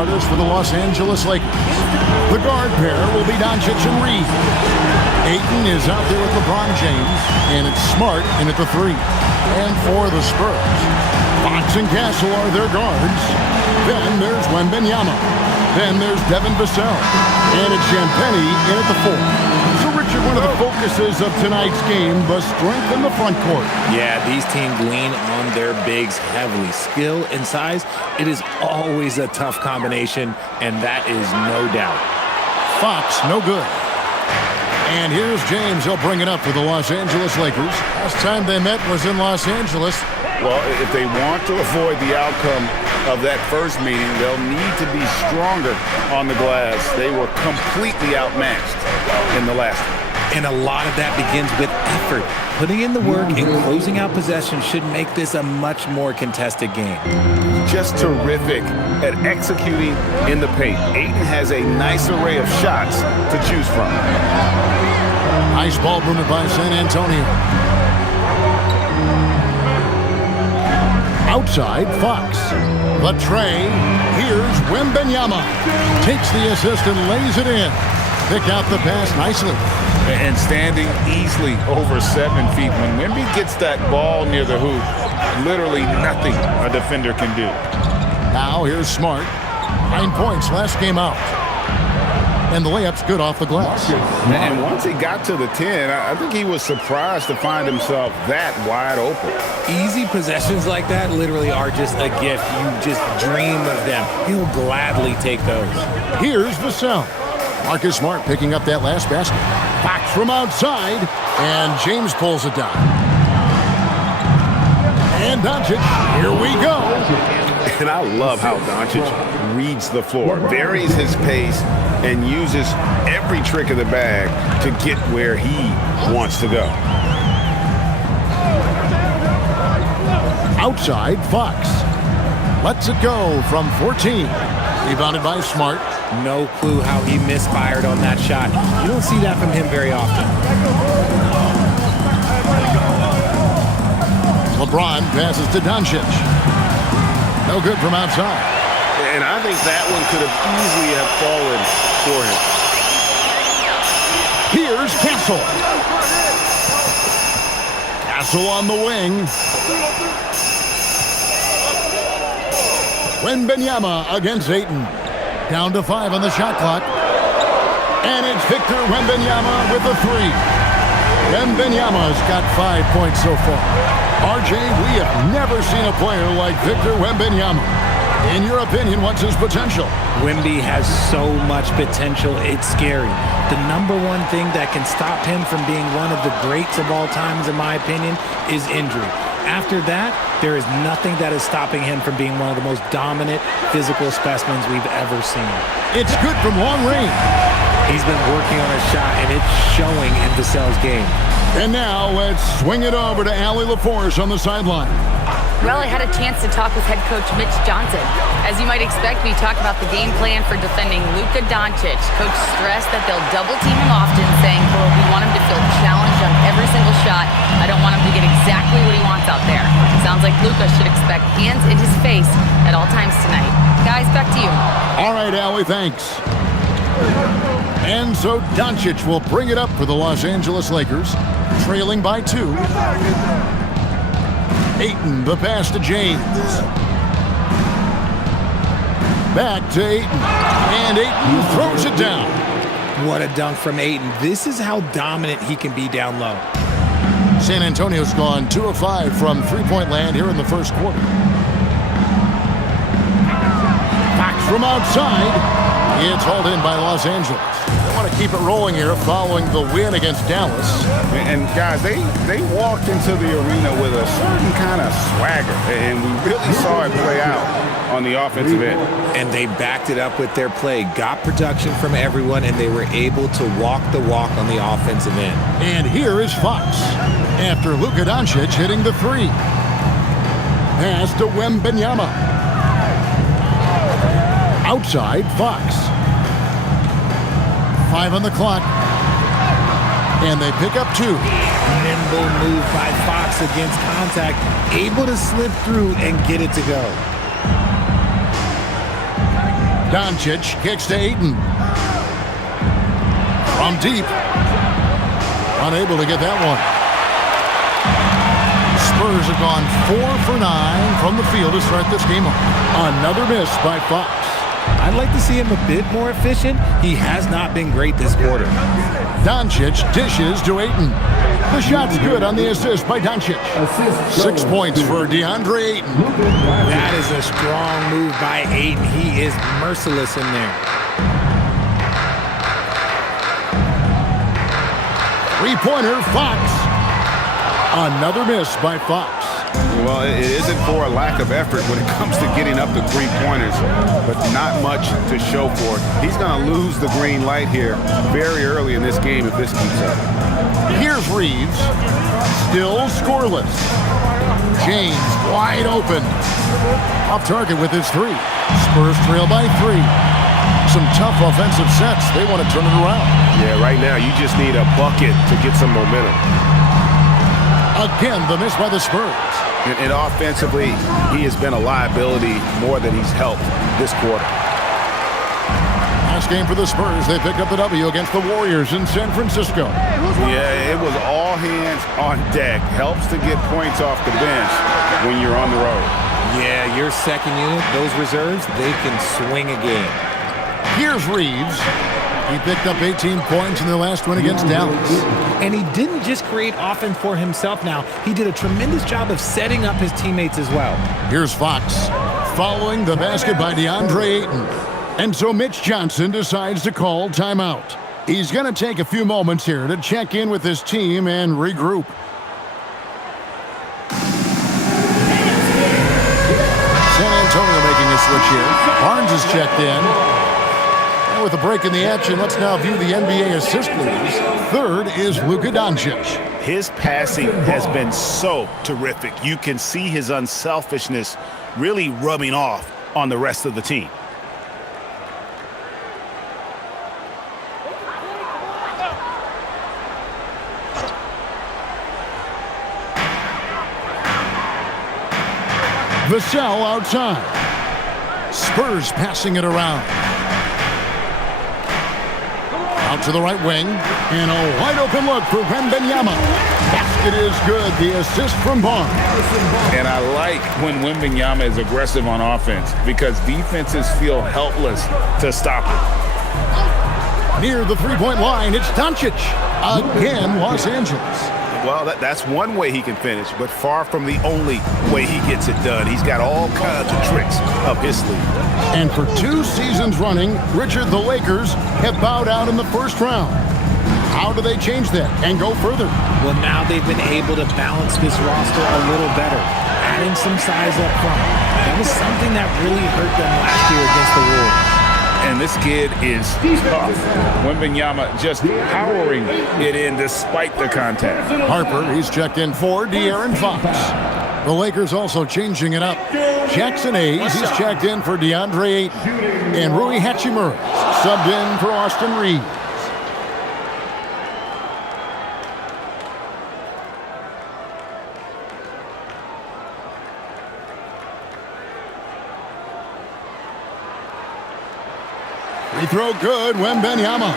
starters for the Los Angeles Lakers. The guard pair will be Doncic and Reed. Ayton is out there with LeBron James, and it's Smart in at the 3. And for the Spurs, Fox and Castle are their guards. Then there's Wembanyama. Then there's Devin Vassell. And it's Champagnie in at the 4. So, Richard, one of the focuses of tonight's game, the strength in the front court. Yeah, these teams lean on their bigs heavily. Skill and size, it is always a tough combination, and that is no doubt. Fox, no good. And here's James. He'll bring it up for the Los Angeles Lakers. Last time they met was in Los Angeles. Well, if they want to avoid the outcome of that first meeting, they'll need to be stronger on the glass. They were completely outmatched in the last one. And a lot of that begins with effort. Putting in the work and closing out possession should make this a much more contested game. Just terrific at executing in the paint. Ayton has a nice array of shots to choose from. Nice ball movement by San Antonio. Outside, Fox. The tray. Here's Wembanyama. Takes the assist and lays it in. Pick out the pass nicely. And standing easily over 7 feet. When Wemby gets that ball near the hoop, literally nothing a defender can do. Now here's Smart. 9 points last game out. And the layup's good off the glass. And once he got to the 10, I think he was surprised to find himself that wide open. Easy possessions like that literally are just a gift. You just dream of them. He'll gladly take those. Here's Vassell. Marcus Smart picking up that last basket. Back from outside, and James pulls it down. And Doncic, here we go. And I love how Doncic reads the floor, varies his pace, and uses every trick of the bag to get where he wants to go. Outside, Fox. Lets it go from 14. Rebounded by Smart. No clue how he misfired on that shot. You don't see that from him very often. LeBron passes to Doncic. No good from outside. And I think that one could have easily have fallen for him. Here's Castle. Castle on the wing. Wembanyama against Ayton. Down to 5 on the shot clock. And it's Victor Wembanyama with a 3. Wembanyama's got 5 points so far. RJ, we have never seen a player like Victor Wembanyama. In your opinion, what's his potential? Wemby has so much potential, it's scary. The number one thing that can stop him from being one of the greats of all times, in my opinion, is injury. After that, there is nothing that is stopping him from being one of the most dominant physical specimens we've ever seen. It's good from long range. He's been working on a shot, and it's showing in Vassell's game. And now let's swing it over to Allie LaForce on the sideline. Well, I had a chance to talk with head coach Mitch Johnson. As you might expect, we talked about the game plan for defending Luka Doncic. Coach stressed that they'll double team him often, saying, "Quote, we want him to feel challenged on every single shot. I don't want him to get exactly what he wants out there." Sounds like Luka should expect hands in his face at all times tonight. Guys, back to you. All right, Allie, thanks. And so Doncic will bring it up for the Los Angeles Lakers, trailing by 2. Ayton, the pass to James. Back to Ayton. And Ayton throws it down. What a dunk from Ayton. This is how dominant he can be down low. San Antonio's gone 2 of 5 from three-point land here in the first quarter. Back from outside. It's hauled in by Los Angeles. They want to keep it rolling here following the win against Dallas. And guys, they walked into the arena with a certain kind of swagger, and we really saw it play out on the offensive end. And they backed it up with their play, got production from everyone, and they were able to walk the walk on the offensive end. And here is Fox after Luka Doncic hitting the 3. Pass to Wembanyama. Outside, Fox. 5 on the clock. And they pick up 2. Nimble move by Fox against contact, able to slip through and get it to go. Doncic kicks to Ayton. From deep. Unable to get that one. Spurs have gone 4 for 9 from the field to start this game. Another miss by Fox. I'd like to see him a bit more efficient. He has not been great this quarter. Doncic dishes to Ayton. The shot's good on the assist by Doncic. 6 points for DeAndre Ayton. That is a strong move by Ayton. He is merciless in there. Three-pointer, Fox. Another miss by Fox. Well, it isn't for a lack of effort when it comes to getting up the three-pointers, but not much to show for it. He's going to lose the green light here very early in this game if this keeps up. Here's Reeves. Still scoreless. James wide open. Off target with his three. Spurs trail by 3. Some tough offensive sets. They want to turn it around. Yeah, right now you just need a bucket to get some momentum. Again, the miss by the Spurs. And offensively, he has been a liability more than he's helped this quarter. Last game for the Spurs. They pick up the W against the Warriors in San Francisco. Yeah, it was all hands on deck. Helps to get points off the bench when you're on the road. Yeah, your second unit, those reserves, they can swing a game. Here's Reeves. He picked up 18 points in their last win against Dallas. And he didn't just create offense for himself now. He did a tremendous job of setting up his teammates as well. Here's Fox following the basket by DeAndre Ayton. And so Mitch Johnson decides to call timeout. He's going to take a few moments here to check in with his team and regroup. San Antonio making a switch here. Barnes is checked in. With a break in the action, let's now view the NBA assist leaders. Third is Luka Doncic. His passing has been so terrific. You can see his unselfishness really rubbing off on the rest of the team. Vassell outside. Spurs passing it around. Out to the right wing, and a wide-open look for Wembanyama. Basket is good. The assist from Barnes. And I like when Wembanyama is aggressive on offense because defenses feel helpless to stop it. Near the three-point line, it's Doncic. Again, Los Angeles. Well, that's one way he can finish, but far from the only way he gets it done. He's got all kinds of tricks up his sleeve. And for 2 seasons running, Richard, the Lakers have bowed out in the first round. How do they change that and go further? Well, now they've been able to balance this roster a little better, adding some size up front. That was something that really hurt them last year against the Wolves. And this kid is tough. Wembanyama just powering it in despite the contact. Harper, he's checked in for De'Aaron Fox. The Lakers also changing it up. Jackson Hayes, he's checked in for DeAndre Ayton. And Rui Hachimura subbed in for Austin Reeves. Free throw good, Wembanyama.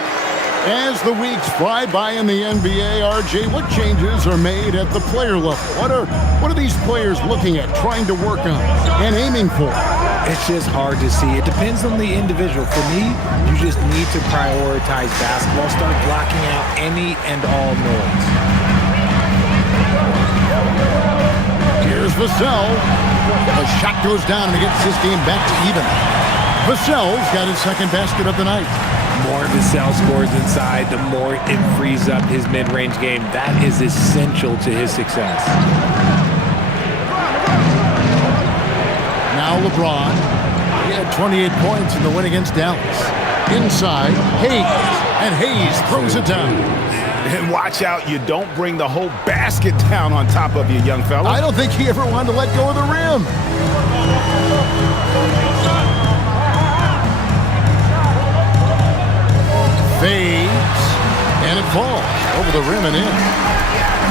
As the weeks fly by in the NBA, RJ, what changes are made at the player level? What are these players looking at, trying to work on, and aiming for? It's just hard to see. It depends on the individual. For me, you just need to prioritize basketball, start blocking out any and all noise. Here's Vassell. The shot goes down and he gets his game back to even. Vassell's got his second basket of the night. More Vassell scores inside, the more it frees up his mid-range game. That is essential to his success. Now LeBron. He had 28 points in the win against Dallas. Inside, Hayes. And Hayes throws it down. And watch out, you don't bring the whole basket down on top of you, young fella. I don't think he ever wanted to let go of the rim. Fades, and it falls over the rim and in.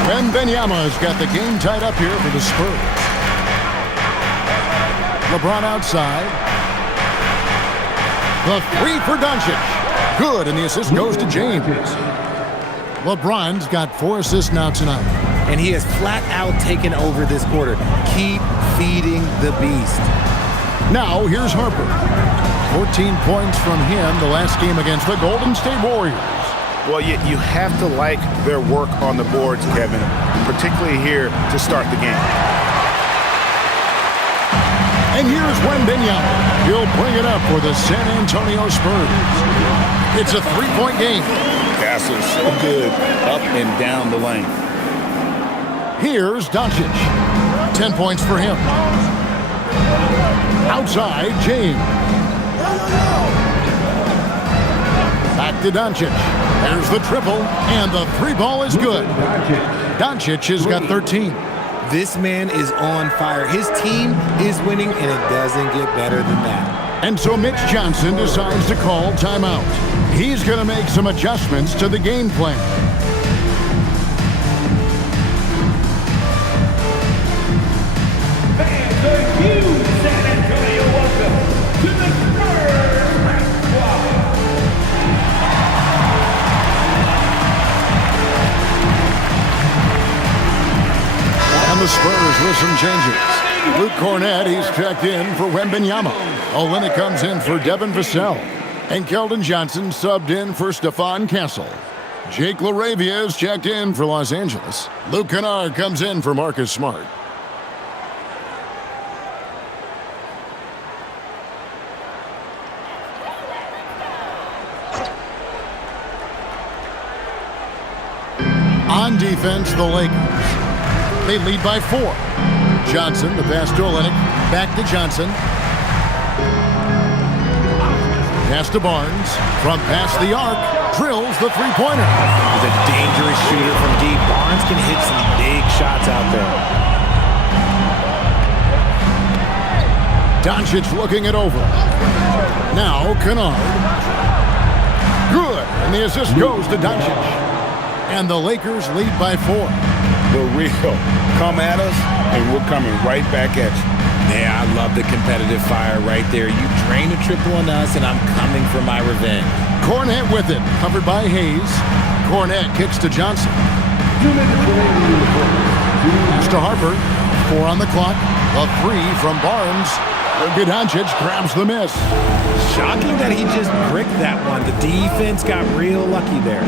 Wembanyama's got the game tied up here for the Spurs. LeBron outside. The three for Doncic. Good, and the assist goes to James. LeBron's got 4 assists now tonight. And he has flat out taken over this quarter. Keep feeding the beast. Now, here's Harper. 14 points from him the last game against the Golden State Warriors. Well, you have to like their work on the boards, Kevin, particularly here to start the game. And here's Wembanyama. He'll bring it up for the San Antonio Spurs. It's a 3-point game. Castle's so good up and down the lane. Here's Doncic. 10 points for him. Outside, James. Back to Doncic. There's the triple, and the 3-ball is good. Doncic has got 13. This man is on fire. His team is winning, and it doesn't get better than that. And so Mitch Johnson decides to call timeout. He's going to make some adjustments to the game plan. Fans of you, San Antonio, welcome to the Spurs practice squad. And the Spurs with some changes. Luke Cornett, he's checked in for Wembanyama. Olynyk comes in for Devin Vassell. And Keldon Johnson subbed in for Stephon Castle. Jake LaRavia is checked in for Los Angeles. Luke Kennard comes in for Marcus Smart. On defense, the Lakers. They lead by 4. Johnson, the pass to Olynyk. Back to Johnson. Pass to Barnes. From past the arc. Drills the three-pointer. He's a dangerous shooter from deep. Barnes can hit some big shots out there. Doncic looking it over. Now, Kennard. Good. And the assist goes to Doncic. And the Lakers lead by 4. The real come at us, and we're coming right back at you. Yeah, I love the competitive fire right there. You drain a triple on us, and I'm coming for my revenge. Cornett with it, covered by Hayes. Cornett kicks to Johnson. Pass to Harper. 4 on the clock. A 3 from Barnes. Doncic grabs the miss. Shocking that he just bricked that one. The defense got real lucky there.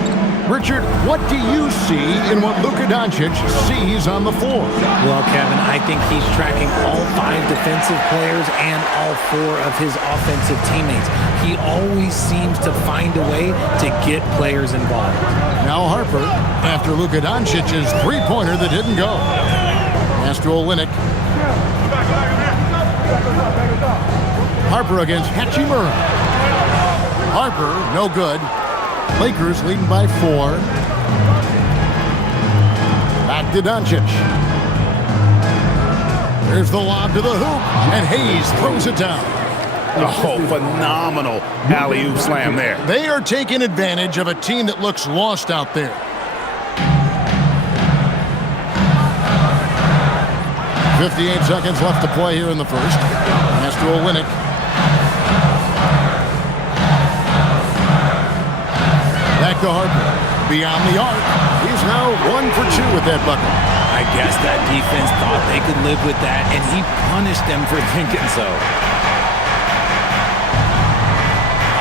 Richard, what do you see in what Luka Doncic sees on the floor? Well, Kevin, I think he's tracking all 5 defensive players and all 4 of his offensive teammates. He always seems to find a way to get players involved. Now Harper, after Luka Doncic's three-pointer that didn't go. Pass to Olynyk. Harper against Hachimura. Harper, no good. Lakers leading by 4. Back to Doncic. There's the lob to the hoop, and Hayes throws it down. Oh, phenomenal alley-oop slam there. They are taking advantage of a team that looks lost out there. .58 seconds left to play here in the first. Pass to Olynyk. Back to Harper. Beyond the arc. He's now 1 for 2 with that bucket. I guess that defense thought they could live with that, and he punished them for thinking so.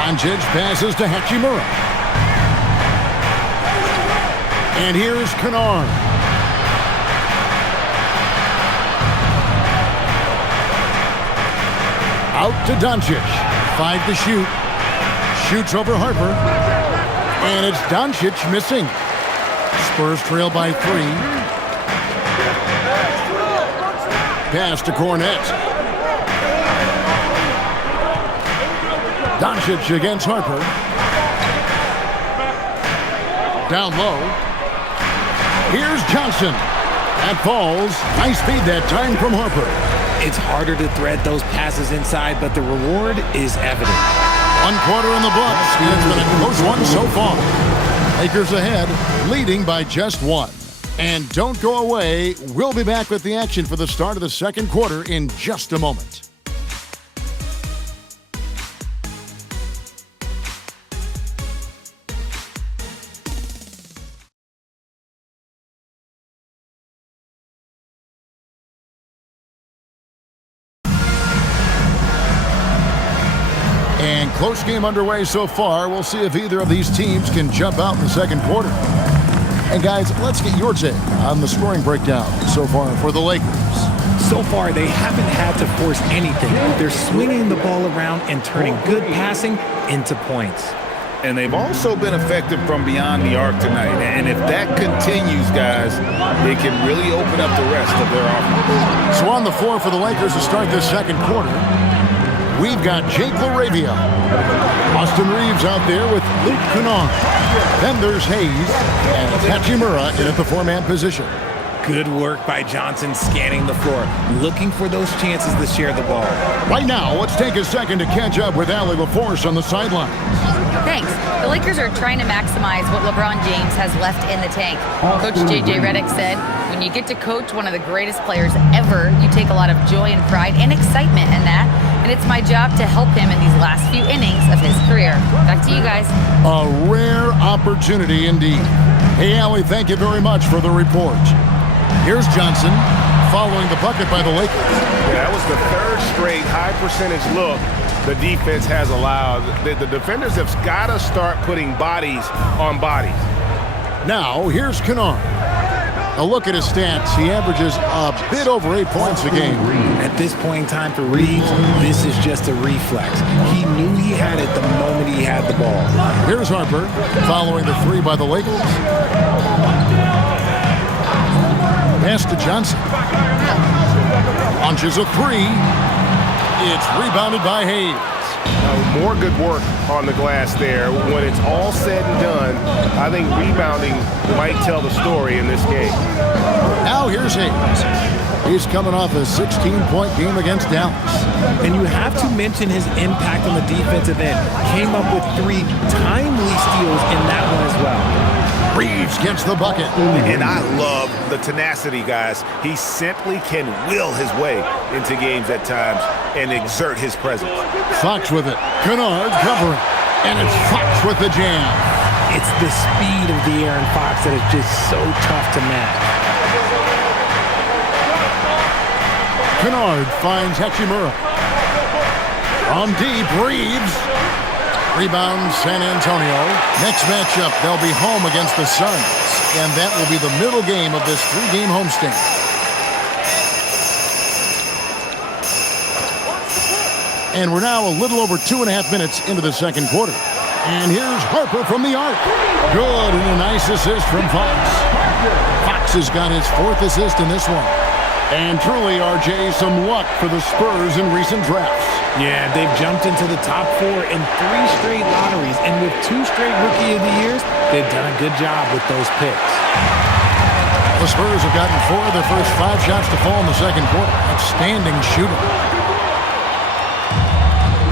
Doncic passes to Hachimura. And here's Kennard. Out to Doncic. 5 to shoot. Shoots over Harper. And it's Doncic missing. Spurs trail by 3. Pass to Cornett. Doncic against Harper. Down low. Here's Johnson. That falls. Nice feed that time from Harper. It's harder to thread those passes inside, but the reward is evident. 1 quarter in the books. It's been a close one so far. Lakers ahead, leading by just 1. And don't go away. We'll be back with the action for the start of the second quarter in just a moment. Close game underway so far. We'll see if either of these teams can jump out in the second quarter. And guys, let's get your take on the scoring breakdown so far for the Lakers. So far, they haven't had to force anything. They're swinging the ball around and turning good passing into points. And they've also been effective from beyond the arc tonight. And if that continues, guys, they can really open up the rest of their offense. So on the floor for the Lakers to start this second quarter, we've got Jake LaRavia. Austin Reeves out there with Luke Kennard. Then there's Hayes and Hachimura in at the four-man position. Good work by Johnson scanning the floor, looking for those chances to share the ball. Right now, let's take a second to catch up with Allie LaForce on the sideline. Thanks. The Lakers are trying to maximize what LeBron James has left in the tank. Coach J.J. Redick said, when you get to coach one of the greatest players ever, you take a lot of joy and pride and excitement in that. And it's my job to help him in these last few innings of his career. Back to you guys. A rare opportunity indeed. Hey, Allie, thank you very much for the report. Here's Johnson following the bucket by the Lakers. Yeah, that was the third straight high percentage look the defense has allowed. The defenders have got to start putting bodies on bodies. Now, here's Kennard. A look at his stats. He averages a bit over 8 points a game. At this point in time for Reeves, this is just a reflex. He knew he had it the moment he had the ball. Here's Harper following the three by the Lakers. Pass to Johnson. Launches a three. It's rebounded by Hayes. More good work on the glass there. When it's all said and done, I think rebounding might tell the story in this game. Now here's Hayes. He's coming off a 16-point game against Dallas. And you have to mention his impact on the defensive end. Came up with 3 timely steals in that one as well. Reeves gets the bucket. And I love the tenacity, guys. He simply can will his way into games at times and exert his presence. Fox with it. Kennard covering. And it's Fox with the jam. It's the speed of De'Aaron Fox that is just so tough to match. Kennard finds Hachimura. On deep, Reeves. Rebound, San Antonio. Next matchup, they'll be home against the Suns. And that will be the middle game of this 3-game homestand. And we're now a little over 2.5 minutes into the second quarter. And here's Harper from the arc. Good, and a nice assist from Fox. Fox has got his 4th assist in this one. And truly, RJ, some luck for the Spurs in recent drafts. Yeah, they've jumped into the top 4 in 3 straight lotteries. And with 2 straight Rookie of the Years, they've done a good job with those picks. The Spurs have gotten 4 of their first 5 shots to fall in the second quarter. Outstanding shooting.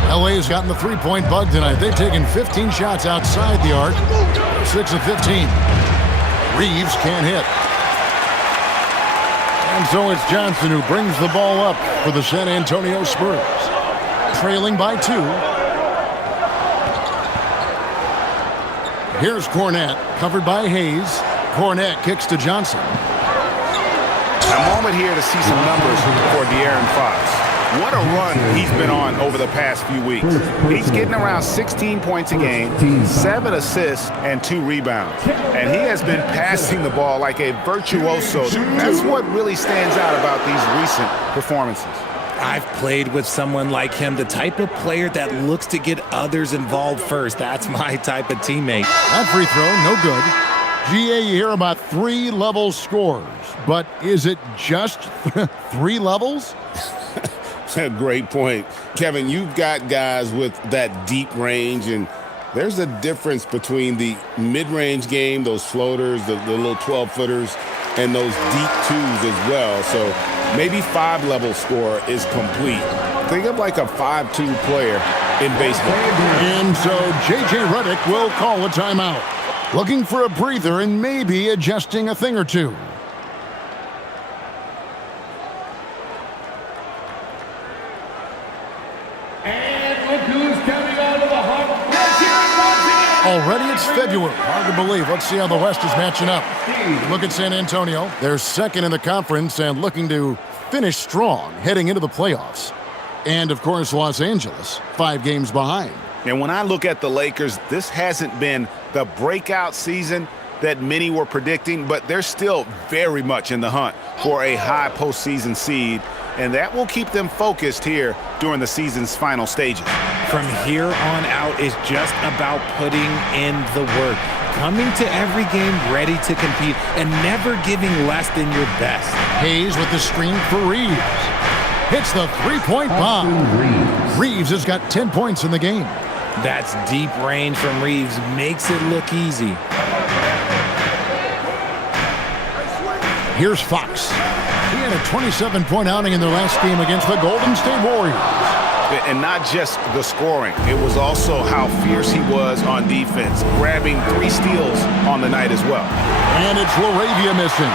LA has gotten the 3-point bug tonight. They've taken 15 shots outside the arc. 6 of 15. Reeves can't hit. And so it's Johnson who brings the ball up for the San Antonio Spurs. Trailing by 2. Here's Cornette, covered by Hayes. Cornette kicks to Johnson. A moment here to see some numbers for De'Aaron Fox. What a run he's been on over the past few weeks. He's getting around 16 points a game, 7 assists, and 2 rebounds. And he has been passing the ball like a virtuoso. That's what really stands out about these recent performances. I've played with someone like him, the type of player that looks to get others involved first. That's my type of teammate. That free throw, no good. GA, you hear about 3-level scores, but is it just 3 levels? Great point. Kevin, you've got guys with that deep range, and there's a difference between the mid-range game, those floaters, the little 12-footers, and those deep 2s as well. So maybe 5-level score is complete. Think of like a 5-2 player in baseball. And so J.J. Redick will call a timeout. Looking for a breather and maybe adjusting a thing or two. Already it's February. Hard to believe. Let's see how the West is matching up. Look at San Antonio. They're second in the conference and looking to finish strong heading into the playoffs. And, of course, Los Angeles, 5 games behind. And when I look at the Lakers, this hasn't been the breakout season that many were predicting, but they're still very much in the hunt for a high postseason seed, and that will keep them focused here during the season's final stages. From here on out is just about putting in the work, coming to every game ready to compete, and never giving less than your best. Hayes with the screen for Reeves. Hits the three-point bomb. Reeves has got 10 points in the game. That's deep range from Reeves, makes it look easy. Here's Fox. He had a 27-point outing in their last game against the Golden State Warriors. And not just the scoring. It was also how fierce he was on defense, grabbing 3 steals on the night as well. And it's LaRavia missing.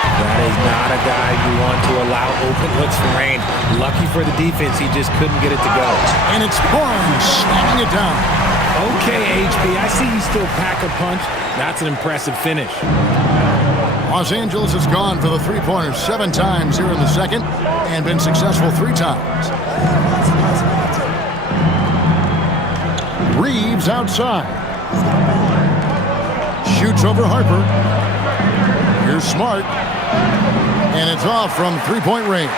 That is not a guy you want to allow open looks from range. Lucky for the defense, he just couldn't get it to go. And it's Barnes slamming it down. Okay, HB, I see you still pack a punch. That's an impressive finish. Los Angeles has gone for the three-pointer 7 times here in the second and been successful 3 times. Reeves outside. Shoots over Harper. Here's Smart. And it's off from three-point range.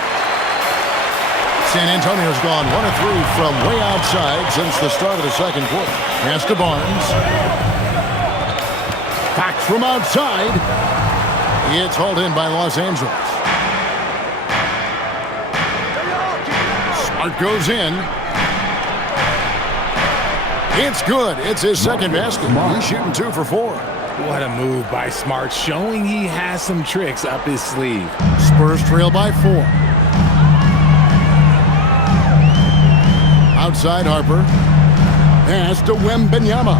San Antonio's gone 1 of 3 from way outside since the start of the second quarter. Pass to Barnes. Back from outside. It's hauled in by Los Angeles. Smart goes in. It's good. It's his second basket. He's shooting 2 for 4. What a move by Smart, showing he has some tricks up his sleeve. Spurs trail by 4. Outside Harper. Pass to Wembanyama.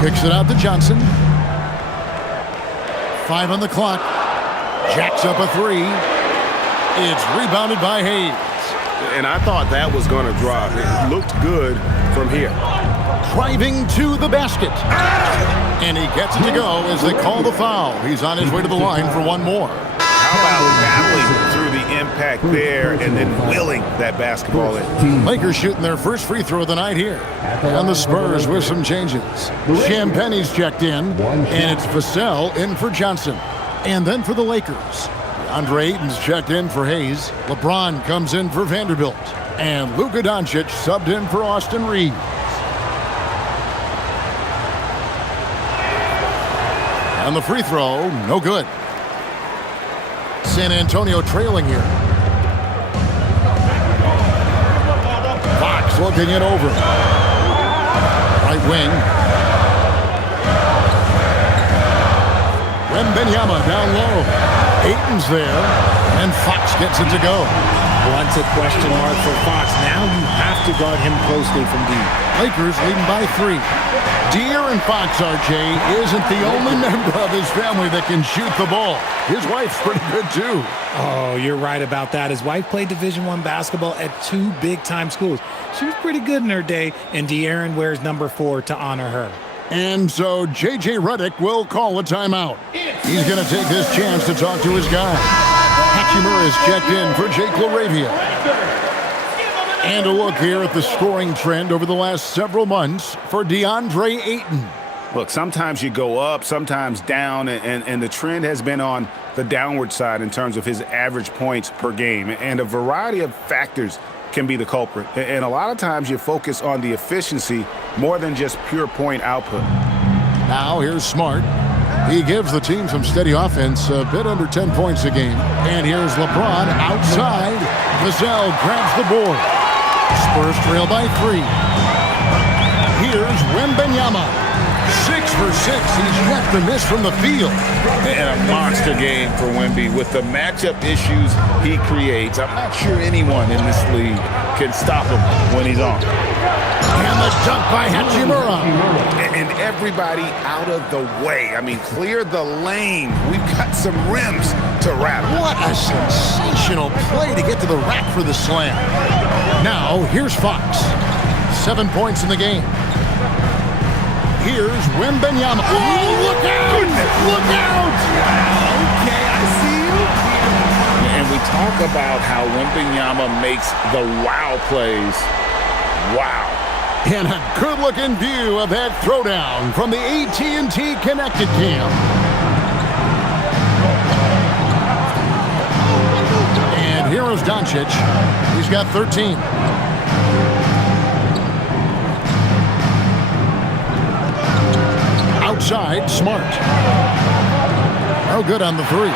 Kicks it out to Johnson. 5 on the clock. Jacks up a 3. It's rebounded by Hayes. And I thought that was going to drop. It looked good from here. Driving to the basket. And he gets it to go as they call the foul. He's on his way to the line for one more. How about battling through the impact there and then willing that basketball in? Lakers shooting their first free throw of the night here. And the Spurs with some changes. Champagne's checked in, and it's Vassell in for Johnson. And then for the Lakers, Andre Ayton's checked in for Hayes. LeBron comes in for Vanderbilt. And Luka Doncic subbed in for Austin Reeves. And the free throw, no good. San Antonio trailing here. Fox looking it over. Right wing. Wembanyama down low. Ayton's there, and Fox gets it to go. Once a question mark for Fox. Now you have to guard him closely from deep. Lakers leading by 3. De'Aaron Fox, RJ, isn't the only member of his family that can shoot the ball. His wife's pretty good, too. Oh, you're right about that. His wife played Division I basketball at 2 big-time schools. She was pretty good in her day, and De'Aaron wears number 4 to honor her. And so J.J. Redick will call a timeout. He's going to take this chance to talk to his guy. Hachimura is checked in for Jake LaRavia. And a look here at the scoring trend over the last several months for DeAndre Ayton. Look, sometimes you go up, sometimes down, and the trend has been on the downward side in terms of his average points per game. And a variety of factors can be the culprit. And a lot of times you focus on the efficiency more than just pure point output. Now here's Smart. He gives the team some steady offense, a bit under 10 points a game. And here's LeBron outside. Vassell grabs the board. Spurs trail by 3. Here's Wembanyama. 6 for 6. He's yet to miss from the field. And a monster game for Wemby. With the matchup issues he creates, I'm not sure anyone in this league can stop him when he's on. And the dunk by Hachimura. And everybody out of the way. I mean, clear the lane. We've got some rims to rattle. What a sensational play to get to the rack for the slam. Now, here's Fox. 7 points in the game. Here's Wembanyama. Oh, look out! Look out! Okay, I see you. And we talk Talk about how Wembanyama makes the wow plays. Wow. And a good-looking view of that throwdown from the AT&T Connecticut cam. And here is Doncic. He's got 13. Outside, Smart. Oh, good on the three.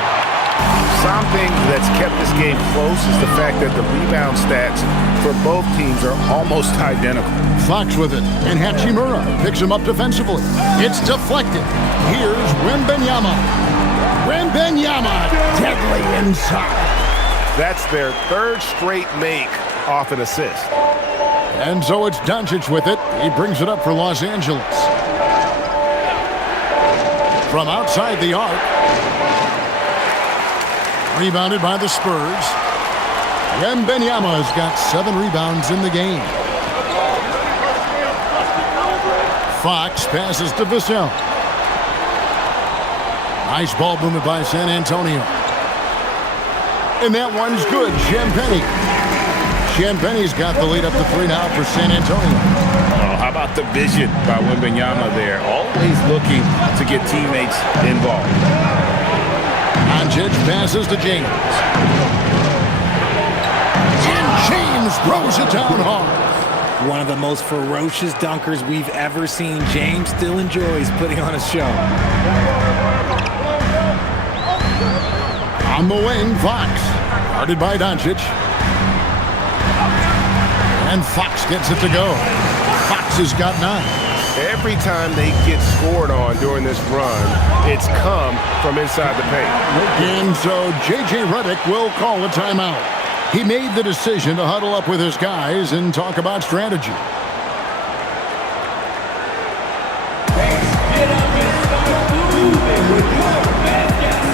Something that's kept this game close is the fact that the rebound stats for both teams are almost identical. Fox with it, and Hachimura picks him up defensively. It's deflected. Here's Wembanyama. Wembanyama, deadly inside. That's their third straight make off an assist. And so it's Doncic with it. He brings it up for Los Angeles. From outside the arc. Rebounded by the Spurs. Wembanyama has got 7 rebounds in the game. Fox passes to Vassell. Nice ball movement by San Antonio. And that one's good. Champagne's got the lead up to 3 now for San Antonio. Oh, how about the vision by Wembanyama there? Always looking to get teammates involved. Doncic passes to James. And James throws it down hard. One of the most ferocious dunkers we've ever seen. James still enjoys putting on a show. On the wing, Fox. Guarded by Doncic. And Fox gets it to go. Fox has got 9. Every time they get scored on during this run, it's come from inside the paint. And so J.J. Redick will call a timeout. He made the decision to huddle up with his guys and talk about strategy. Get up and start moving with your baskets.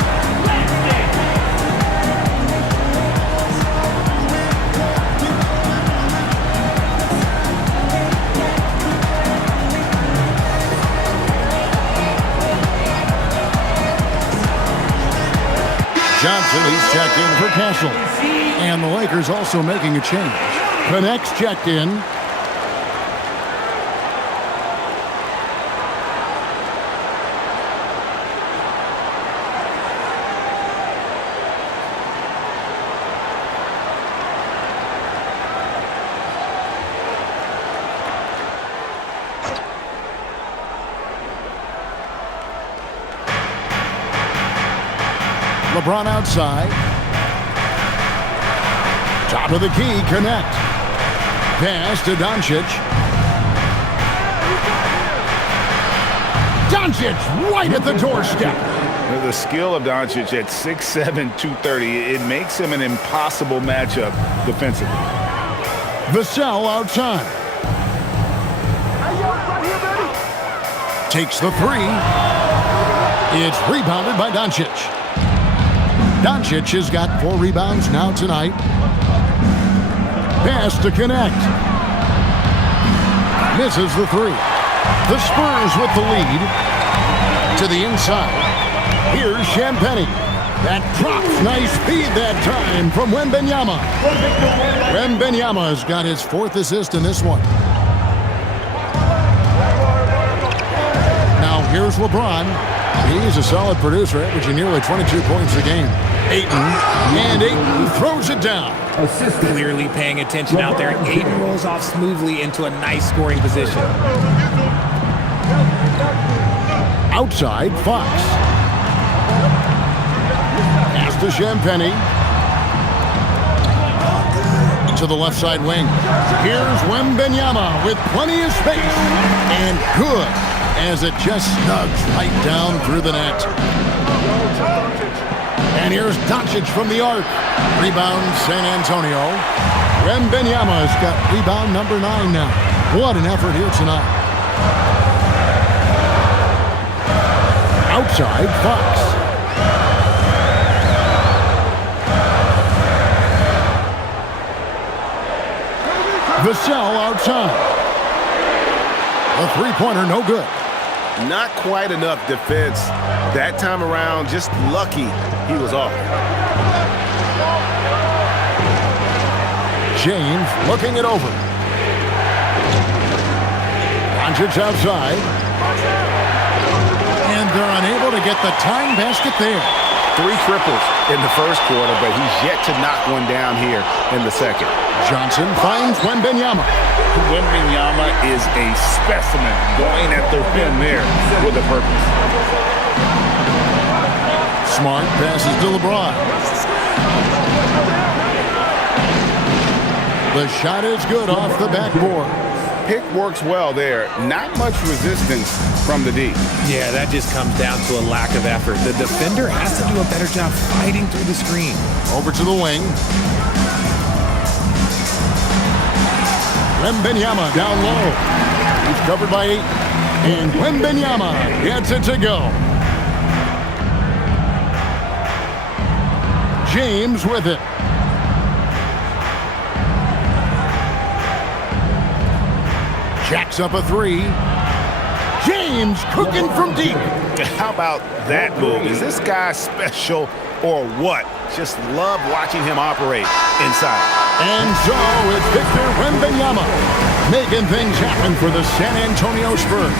Johnson, he's checked in for Castle. And the Lakers also making a change. The next checked in. LeBron outside. Top of the key, connect. Pass to Doncic. Doncic right at the doorstep. The skill of Doncic at 6'7", 230, it makes him an impossible matchup defensively. Vassell outside. Takes the 3. It's rebounded by Doncic. Doncic has got 4 rebounds now tonight. Pass to connect. Misses the 3. The Spurs with the lead. To the inside. Here's Champagnie. That drops. Nice feed that time from Wembanyama. Wembanyama has got his 4th assist in this one. Now here's LeBron. He's a solid producer, averaging nearly 22 points a game. Ayton throws it down. Clearly paying attention out there. Ayton rolls off smoothly into a nice scoring position. Outside, Fox. Pass to Champagnie. To the left side wing. Here's Wembanyama with plenty of space. And good, as it just snugs right down through the net. And here's Doncic from the arc. Rebound, San Antonio. Wembanyama's got rebound number 9 now. What an effort here tonight. Outside, Fox. Vassell outside. A 3-pointer, no good. Not quite enough defense. That time around, just lucky he was off. James looking it over. Doncic outside. And they're unable to get the tying basket there. 3 triples in the first quarter, but he's yet to knock one down here in the second. Johnson finds Wembanyama. Wembanyama is a specimen going at the rim there with a purpose. Smart passes to LeBron. The shot is good off the backboard. Pick works well there. Not much resistance from the D. Yeah, that just comes down to a lack of effort. The defender has to do a better job fighting through the screen. Over to the wing. Wembanyama down low. He's covered by 8. And Wembanyama gets it to go. James with it. Jacks up a 3. James cooking from deep. How about that move? Is this guy special or what? Just love watching him operate inside. And so it's Victor Wembanyama making things happen for the San Antonio Spurs.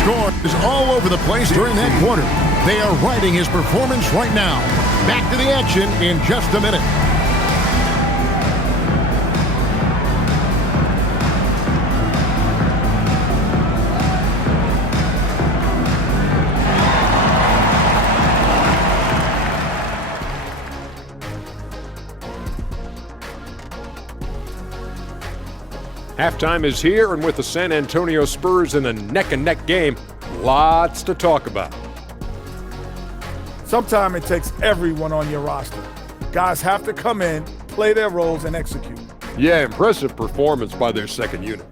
Scores all over the place during that quarter. They are riding his performance right now. Back to the action in just a minute. Halftime is here, and with the San Antonio Spurs in a neck-and-neck game, lots to talk about. Sometimes it takes everyone on your roster. Guys have to come in, play their roles, and execute. Yeah, impressive performance by their second unit.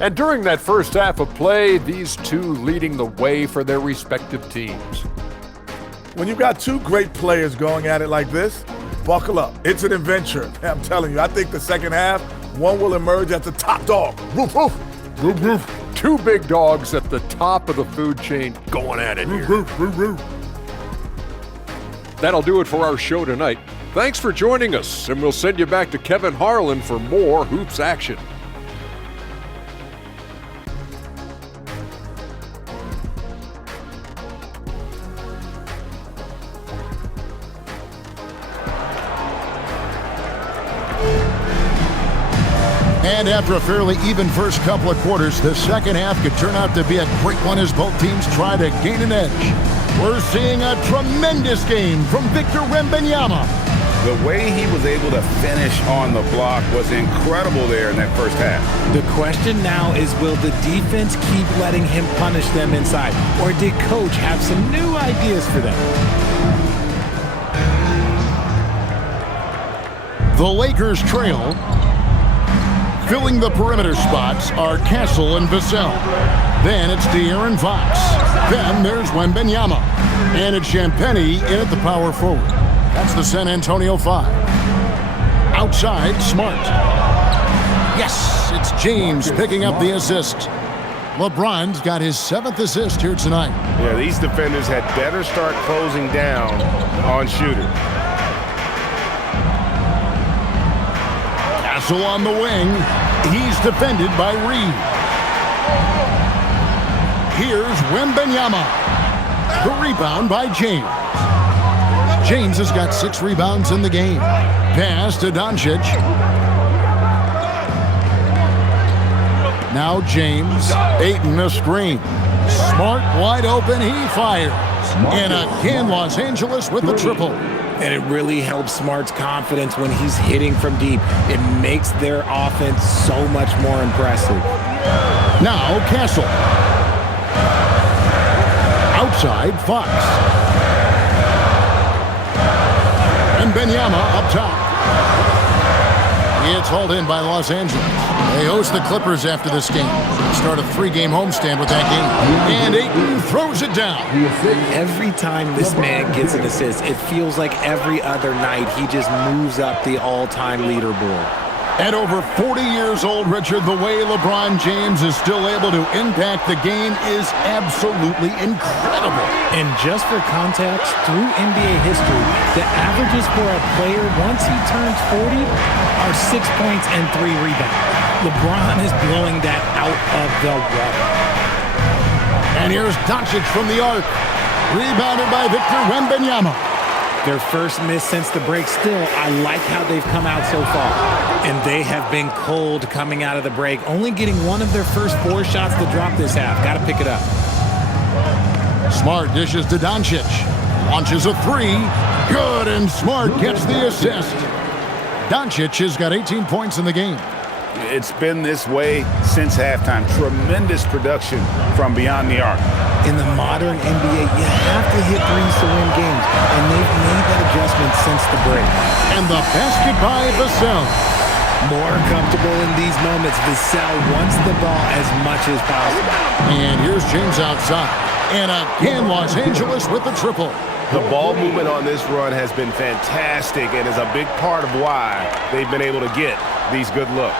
And during that first half of play, these two leading the way for their respective teams. When you've got 2 great players going at it like this, buckle up. It's an adventure. I'm telling you, I think the second half, one will emerge as the top dog. Roof, roof. Roof, roof. 2 big dogs at the top of the food chain going at it here. Roof, roof, roof. That'll do it for our show tonight. Thanks for joining us, and we'll send you back to Kevin Harlan for more Hoops action. And after a fairly even first couple of quarters, the second half could turn out to be a great one as both teams try to gain an edge. We're seeing a tremendous game from Victor Wembanyama. The way he was able to finish on the block was incredible there in that first half. The question now is, will the defense keep letting him punish them inside? Or did Coach have some new ideas for them? The Lakers trail. Filling the perimeter spots are Castle and Vassell. Then it's De'Aaron Fox. Then there's Wembanyama. And it's Champagnie in at the power forward. That's the San Antonio 5. Outside, Smart. Yes, it's James picking up the assist. LeBron's got his 7th assist here tonight. Yeah, these defenders had better start closing down on shooters. Castle on the wing. He's defended by Reed. Here's Wembanyama. The rebound by James. James has got 6 rebounds in the game. Pass to Doncic. Now James. Ayton a screen. Smart wide open. He fires. And again, Los Angeles with the triple. And it really helps Smart's confidence when he's hitting from deep. It makes their offense so much more impressive. Now Castle. Outside, Fox. And Wembanyama up top. It's hauled in by Los Angeles. They host the Clippers after this game. Start a 3-game homestand with that game. And Ayton throws it down. Every time this man gets an assist, it feels like every other night he just moves up the all-time leaderboard. At over 40 years old, Richard, the way LeBron James is still able to impact the game is absolutely incredible. And just for context, through NBA history, the averages for a player once he turns 40 are 6 points and 3 rebounds. LeBron is blowing that out of the water. And here's Doncic from the arc. Rebounded by Victor Wembanyama. Their first miss since the break. Still, I like how they've come out so far. And they have been cold coming out of the break, only getting one of their first 4 shots to drop this half. Got to pick it up. Smart dishes to Doncic. Launches a 3. Good, and Smart gets the assist. Doncic has got 18 points in the game. It's been this way since halftime. Tremendous production from beyond the arc. In the modern NBA, you have to hit threes to win games, and they've made that adjustment since the break. And the basket by Vassell. More comfortable in these moments. Vassell wants the ball as much as possible. And here's James outside. And again, Los Angeles with the triple. The ball movement on this run has been fantastic and is a big part of why they've been able to get these good looks.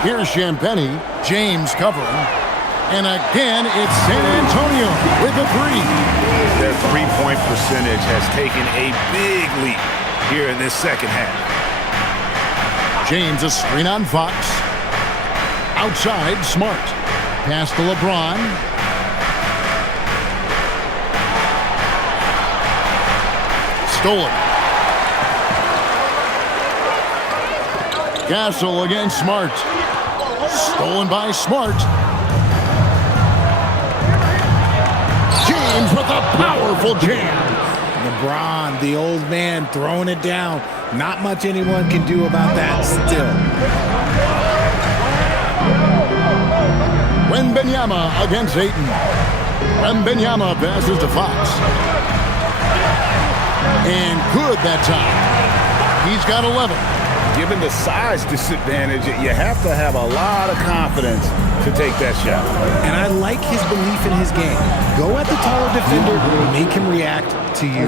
Here's Champagnie. James covering. And again, it's San Antonio with a 3. Their three-point percentage has taken a big leap here in this second half. James a screen on Fox. Outside, Smart. Pass to LeBron. Stolen. Castle against Smart. Stolen by Smart. James with a powerful jam. LeBron, the old man, throwing it down. Not much anyone can do about that still. Wembanyama against Ayton. Wembanyama passes to Fox. And good that time. He's got 11. Given the size disadvantage, you have to have a lot of confidence to take that shot. And I like his belief in his game. Go at the taller defender, make him react to you.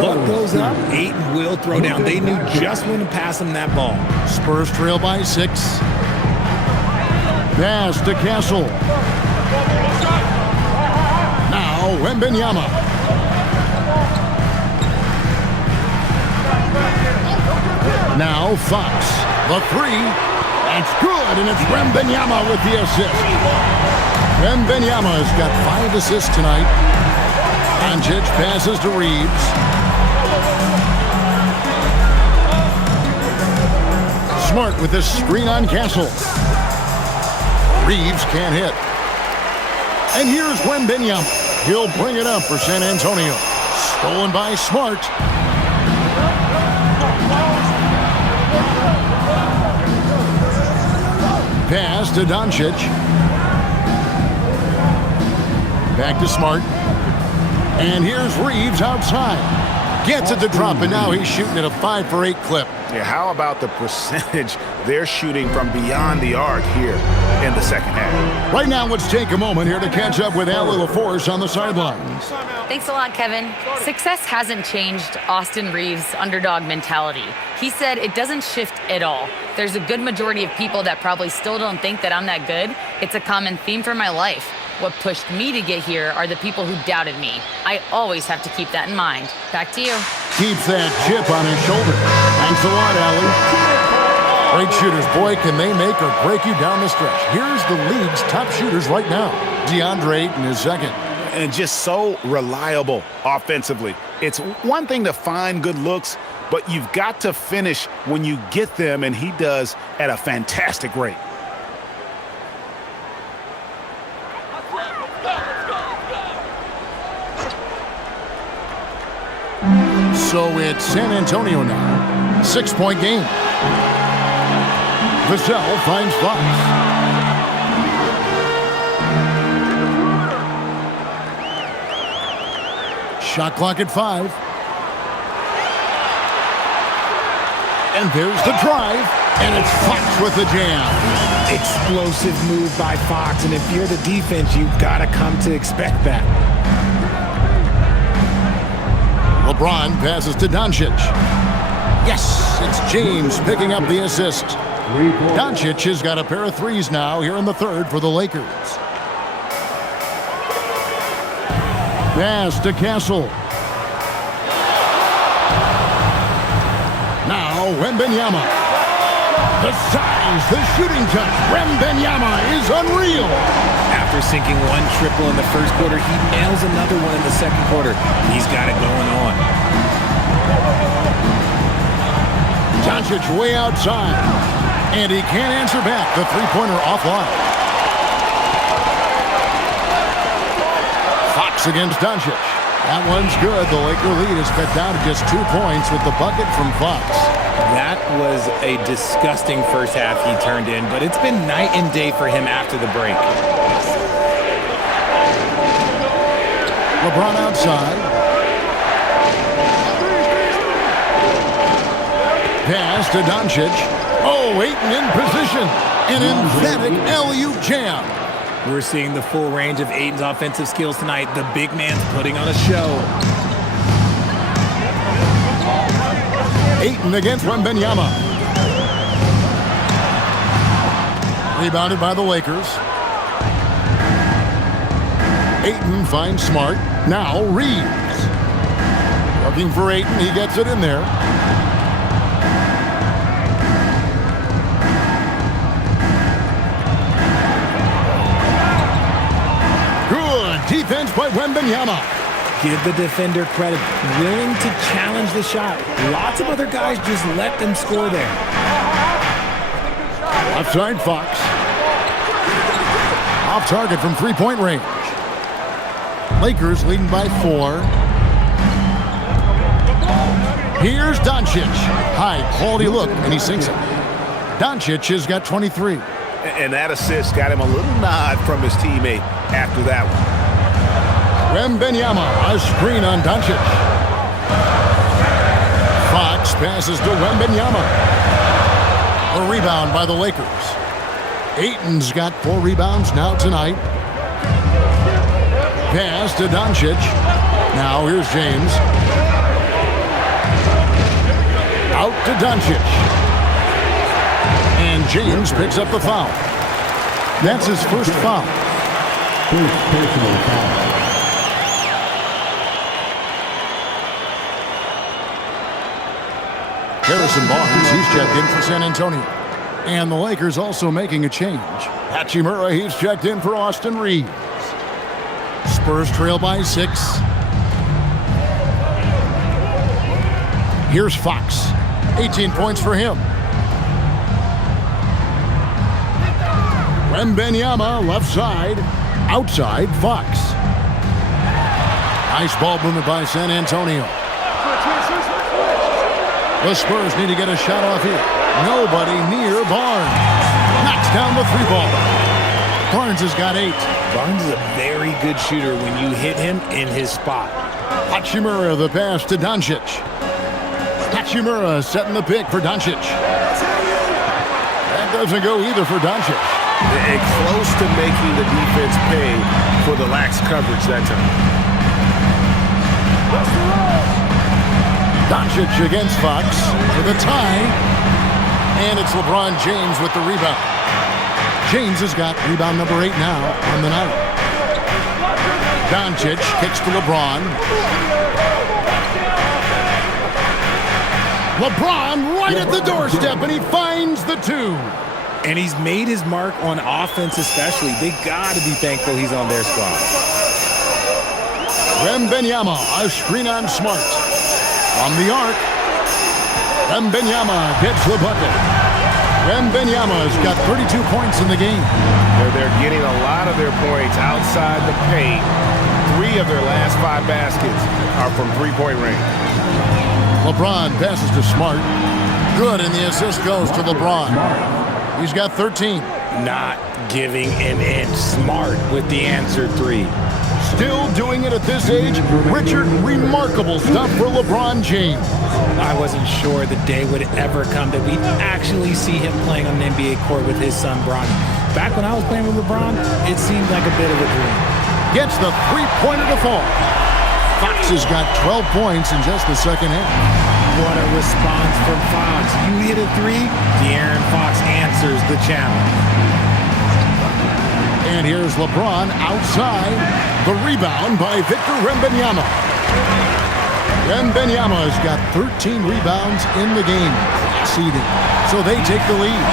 What goes up, Ayton will throw down. They knew just when to pass him that ball. Spurs trail by 6. Pass to Castle. Now Wembanyama. Now Fox, the 3, that's good, and it's Wembanyama with the assist. Wembanyama has got 5 assists tonight. Doncic passes to Reeves. Smart with this screen on Castle. Reeves can't hit. And here's Wembanyama. He'll bring it up for San Antonio. Stolen by Smart. Pass to Doncic. Back to Smart. And here's Reeves outside. Gets it to drop, and now he's shooting at a 5 for 8 clip. Yeah, how about the percentage they're shooting from beyond the arc here in the second half? Right now, let's take a moment here to catch up with Allie LaForce on the sidelines. Thanks a lot, Kevin. Success hasn't changed Austin Reeves' underdog mentality. He said it doesn't shift at all. There's a good majority of people that probably still don't think that I'm that good. It's a common theme for my life. What pushed me to get here are the people who doubted me. I always have to keep that in mind. Back to you. Keeps that chip on his shoulder. Thanks a lot, Allie. Great shooters, boy, can they make or break you down the stretch. Here's the league's top shooters right now. DeAndre Ayton is second. And just so reliable offensively. It's one thing to find good looks, but you've got to finish when you get them, and he does at a fantastic rate. So it's San Antonio now. 6-point game. Vassell finds Fox. Shot clock at 5. And there's the drive. And it's Fox with the jam. Explosive move by Fox, and if you're the defense, you've got to come to expect that. LeBron passes to Doncic. Yes, it's James picking up the assist. Doncic has got a pair of threes now here in the third for the Lakers. Pass to Castle. Now Wembanyama. The size, the shooting touch. Wembanyama is unreal. After sinking one triple in the first quarter, he nails another one in the second quarter. He's got it going on. Doncic way outside. And he can't answer back. The three-pointer offline. Fox against Doncic. That one's good. The Laker lead is cut down to just 2 points with the bucket from Fox. That was a disgusting first half he turned in, but it's been night and day for him after the break. LeBron outside. Pass to Doncic. Oh, Ayton in position. An emphatic alley-oop jam. We're seeing the full range of Ayton's offensive skills tonight. The big man's putting on a show. Ayton against Wembanyama. Rebounded by the Lakers. Ayton finds Smart. Now Reeves. Looking for Ayton. He gets it in there. Good defense by Wembanyama. Give the defender credit. Willing to challenge the shot. Lots of other guys just let them score there. Outside Fox. Off target from three-point range. Lakers leading by 4. Here's Doncic. High quality look, and he sinks it. Doncic has got 23. And that assist got him a little nod from his teammate after that one. Wembanyama, a screen on Doncic. Fox passes to Wembanyama. A rebound by the Lakers. Ayton's got 4 rebounds now tonight. Pass to Doncic. Now here's James. Out to Doncic. And James picks up the foul. That's his first foul. First personal foul. Harrison Barnes, he's checked in for San Antonio. And the Lakers also making a change. Hachimura, he's checked in for Austin Reeves. Spurs trail by 6. Here's Fox. 18 points for him. Wembanyama, left side. Outside, Fox. Nice ball movement by San Antonio. The Spurs need to get a shot off here. Nobody near Barnes. Knocks down the 3-ball. Barnes has got 8. Barnes is a very good shooter when you hit him in his spot. Hachimura, the pass to Doncic. Hachimura setting the pick for Doncic. That doesn't go either for Doncic. And close to making the defense pay for the lax coverage that time. Doncic against Fox with a tie. And it's LeBron James with the rebound. James has got rebound number 8 now on the night. Doncic kicks to LeBron. LeBron right at the doorstep, and he finds the 2. And he's made his mark on offense especially. They got to be thankful he's on their squad. Wembanyama, a screen on Smart. From the arc. Wembanyama gets the bucket. Wembanyama's got 32 points in the game. They're getting a lot of their points outside the paint. 3 of their last 5 baskets are from three-point range. LeBron passes to Smart. Good, and the assist goes to LeBron. He's got 13. Not giving an inch. Smart with the answer 3. Still doing it at this age. Richard, remarkable stuff for LeBron James. I wasn't sure the day would ever come that we'd actually see him playing on an NBA court with his son, Bronny. Back when I was playing with LeBron, it seemed like a bit of a dream. Gets the three-pointer to fall. Fox has got 12 points in just the second half. What a response from Fox. You hit a three, De'Aaron Fox answers the challenge. And here's LeBron outside. The rebound by Victor Wembanyama. Wembanyama has got 13 rebounds in the game. Seeding. So they take the lead.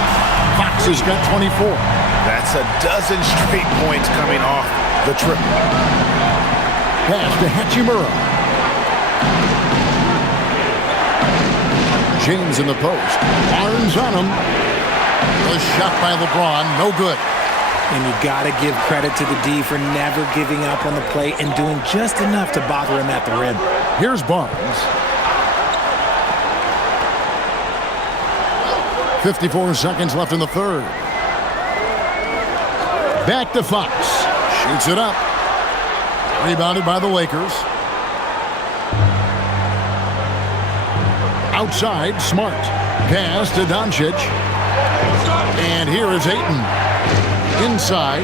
Fox has got 24. That's a dozen straight points coming off the triple. Pass to Hachimura. James in the post. Barnes on him. The shot by LeBron, no good. And you got to give credit to the D for never giving up on the play and doing just enough to bother him at the rim. Here's Barnes. 54 seconds left in the third. Back to Fox. Shoots it up. Rebounded by the Lakers. Outside, Smart. Pass to Doncic. And here is Ayton. Inside.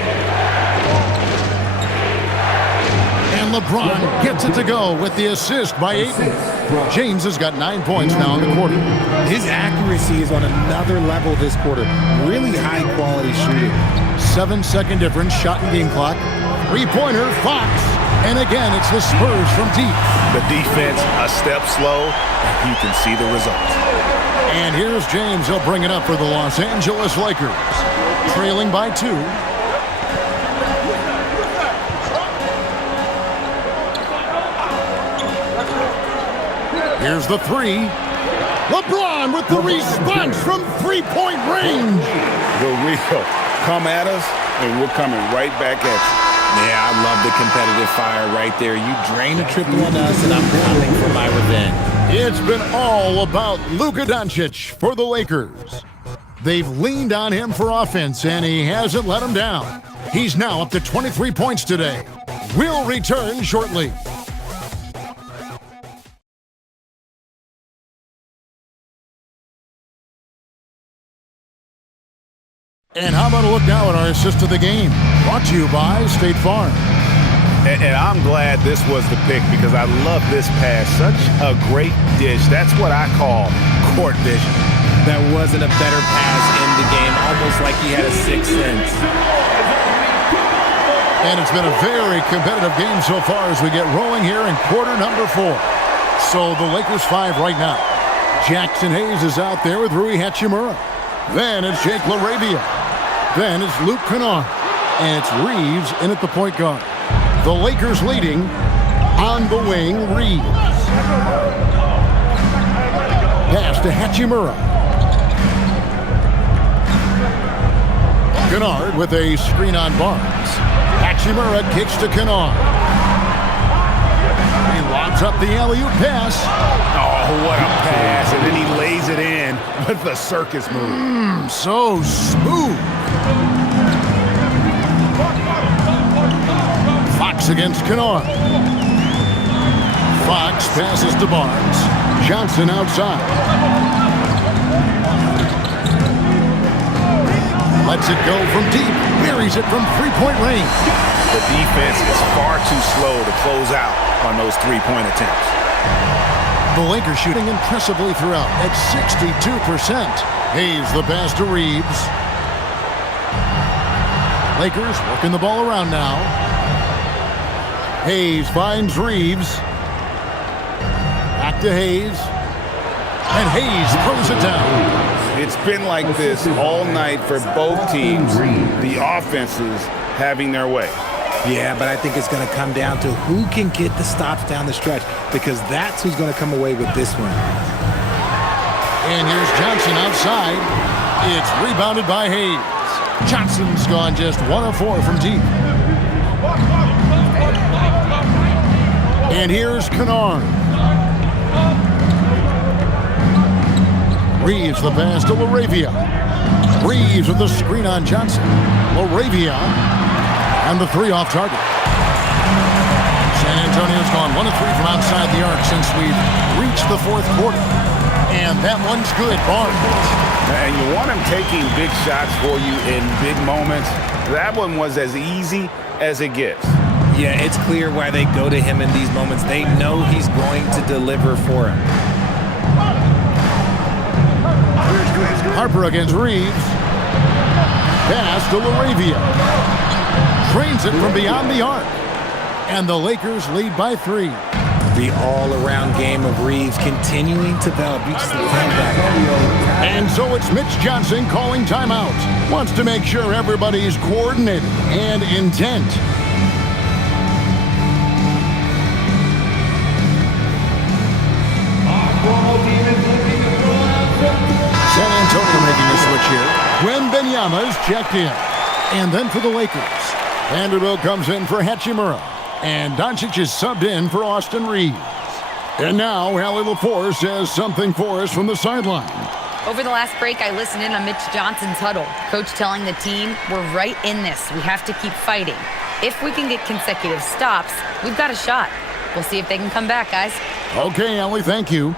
And LeBron gets it to go with the assist by Ayton. James has got 9 points now in the quarter. His accuracy is on another level this quarter. Really high quality shooting. 7-second difference, shot and game clock. Three-pointer, Fox. And again, it's the Spurs from deep. The defense a step slow, and you can see the results. And here's James. He'll bring it up for the Los Angeles Lakers. Trailing by 2. Here's the three. LeBron with the response from three-point range. The real. Come at us, and we're coming right back at you. Yeah, I love the competitive fire right there. You drain a triple on us, and I'm coming for my revenge. It's been all about Luka Doncic for the Lakers. They've leaned on him for offense, and he hasn't let them down. He's now up to 23 points today. We'll return shortly. And how about a look now at our assist of the game? Brought to you by State Farm. And I'm glad this was the pick because I love this pass. Such a great dish. That's what I call court vision. That wasn't a better pass in the game, almost like he had a sixth sense. And it's been a very competitive game so far as we get rolling here in quarter number 4. So the Lakers 5 right now. Jackson Hayes is out there with Rui Hachimura. Then it's Jake LaRavia. Then it's Luke Kennard. And it's Reeves in at the point guard. The Lakers leading on the wing, Reeves. Pass to Hachimura. Kennard with a screen on Barnes. Hachimura kicks to Kennard. He lobs up the alley-oop pass. Oh, what a pass. And then he lays it in with the circus move. So smooth. Fox against Kennard. Fox passes to Barnes. Johnson outside. Lets it go from deep. Buries it from three-point range. The defense is far too slow to close out on those three-point attempts. The Lakers shooting impressively throughout at 62%. Hayes the pass to Reeves. Lakers working the ball around now. Hayes finds Reeves. Back to Hayes. And Hayes throws it down. It's been like this all night for both teams. The offenses having their way. Yeah, but I think it's going to come down to who can get the stops down the stretch, because that's who's going to come away with this one. And here's Johnson outside. It's rebounded by Hayes. Johnson's gone just 1 of 4 from deep. And here's Kennard. Reeves the pass to LaRavia. Reeves with the screen on Johnson. LaRavia and the 3 off target. San Antonio's gone 1 of 3 from outside the arc since we've reached the 4th quarter. And that one's good, Barnes. And you want him taking big shots for you in big moments. That one was as easy as it gets. Yeah, it's clear why they go to him in these moments. They know he's going to deliver for him. Harper against Reeves. Pass to LaRavia. Trains it from beyond the arc. And the Lakers lead by 3. The all-around game of Reeves continuing to develop. You just love that. And so it's Mitch Johnson calling timeout. Wants to make sure everybody's coordinated and intent. San Antonio making a switch here. Wembanyama's checked in. And then for the Lakers, Vanderbilt comes in for Hachimura. And Doncic is subbed in for Austin Reeves. And now, Allie LaForce says something for us from the sideline. Over the last break, I listened in on Mitch Johnson's huddle. Coach telling the team, we're right in this. We have to keep fighting. If we can get consecutive stops, we've got a shot. We'll see if they can come back, guys. Okay, Allie, thank you.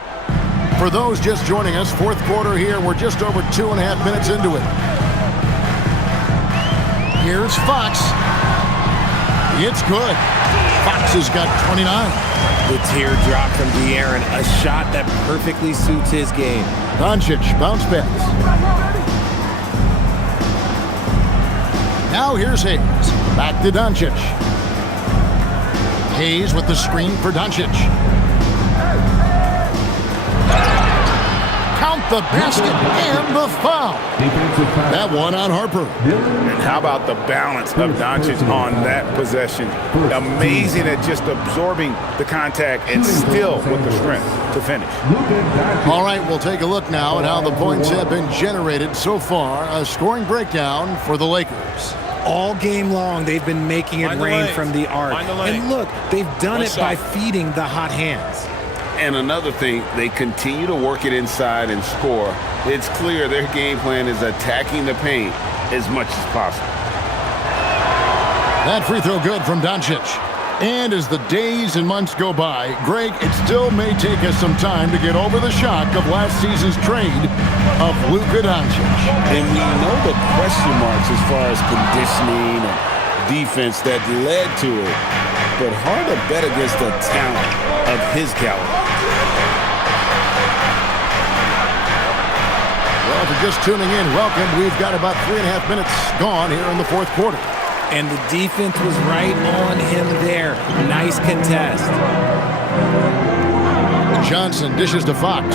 For those just joining us, fourth quarter here. We're just over 2.5 minutes into it. Here's Fox. It's good. Fox has got 29. The teardrop from De'Aaron, a shot that perfectly suits his game. Doncic bounce pass. Now here's Hayes. Back to Doncic. Hayes with the screen for Doncic. Count the basket and the foul. That one on Harper. And how about the balance of Doncic on that possession? Amazing at just absorbing the contact and still with the strength to finish. All right, we'll take a look now at how the points have been generated so far. A scoring breakdown for the Lakers. All game long, they've been making it rain from the arc. And look, they've done it by feeding the hot hands. And another thing, they continue to work it inside and score. It's clear their game plan is attacking the paint as much as possible. That free throw good from Doncic. And as the days and months go by, Greg, it still may take us some time to get over the shock of last season's trade of Luka Doncic. And we know the question marks as far as conditioning and defense that led to it. But hard to bet against the talent of his caliber. Well, if you're just tuning in, welcome. We've got about 3.5 minutes gone here in the fourth quarter. And the defense was right on him there. Nice contest. Johnson dishes to Fox.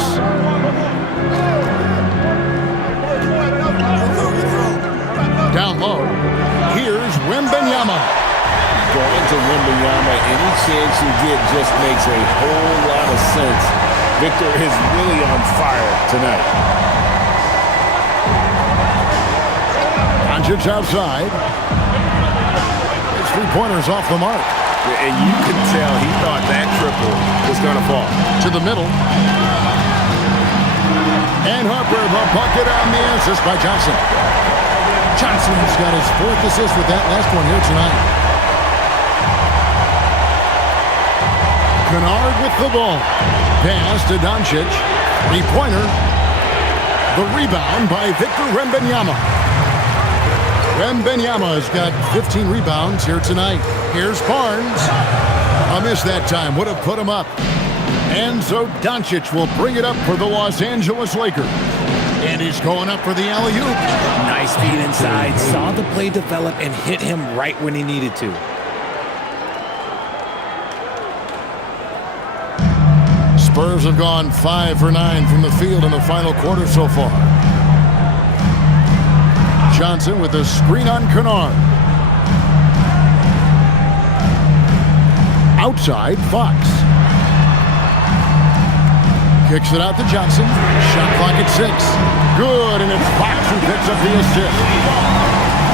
Down low. Here's Wembanyama. Going to Wembanyama, any chance you get just makes a whole lot of sense. Victor is really on fire tonight. Doncic outside. It's 3-pointers off the mark. And you can tell he thought that triple was going to fall. To the middle. And Harper, the bucket on the assist by Johnson. Johnson's got his 4th assist with that last one here tonight. Kennard with the ball. Pass to Doncic. 3-pointer. The rebound by Victor Wembanyama. Wembanyama's got 15 rebounds here tonight. Here's Barnes. A miss that time. Would have put him up. And so Doncic will bring it up for the Los Angeles Lakers. And he's going up for the alley-oop. Nice feed inside. Saw the play develop and hit him right when he needed to. Spurs have gone 5 for 9 from the field in the final quarter so far. Johnson with a screen on Kennard. Outside, Fox. Kicks it out to Johnson. Shot clock at 6. Good, and it's Fox who picks up the assist.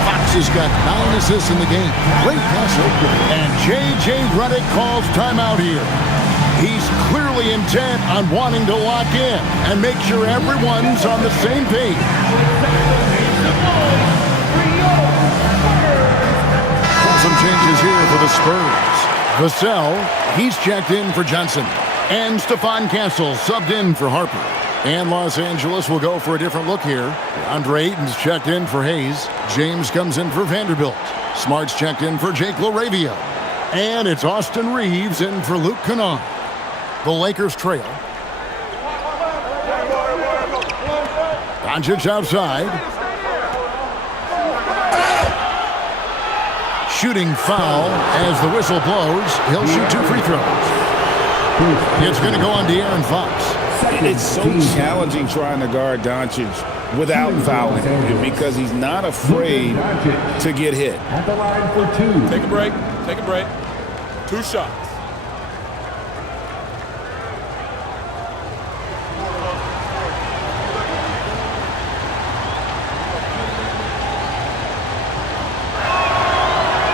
Fox has got 9 assists in the game. Great passer. And J.J. Redick calls timeout here. He's clearly intent on wanting to lock in and make sure everyone's on the same page. Some changes here for the Spurs. Vassell, he's checked in for Johnson. And Stephon Castle subbed in for Harper. And Los Angeles will go for a different look here. Andre Ayton's checked in for Hayes. James comes in for Vanderbilt. Smart's checked in for Jake LaRavia. And it's Austin Reeves in for Luke Kennard. The Lakers trail. Doncic outside. Shooting foul as the whistle blows. He'll shoot 2 free throws. It's going to go on De'Aaron Fox. It's so challenging trying to guard Doncic without fouling him because he's not afraid to get hit. At the line for 2. Take a break. Take a break. 2 shots.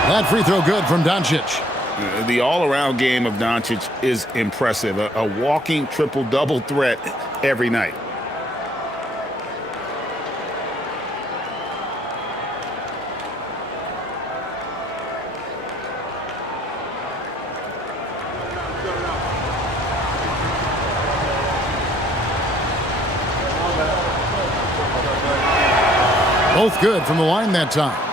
That free throw good from Doncic. The all-around game of Doncic is impressive. A walking triple-double threat every night. Both good from the line that time.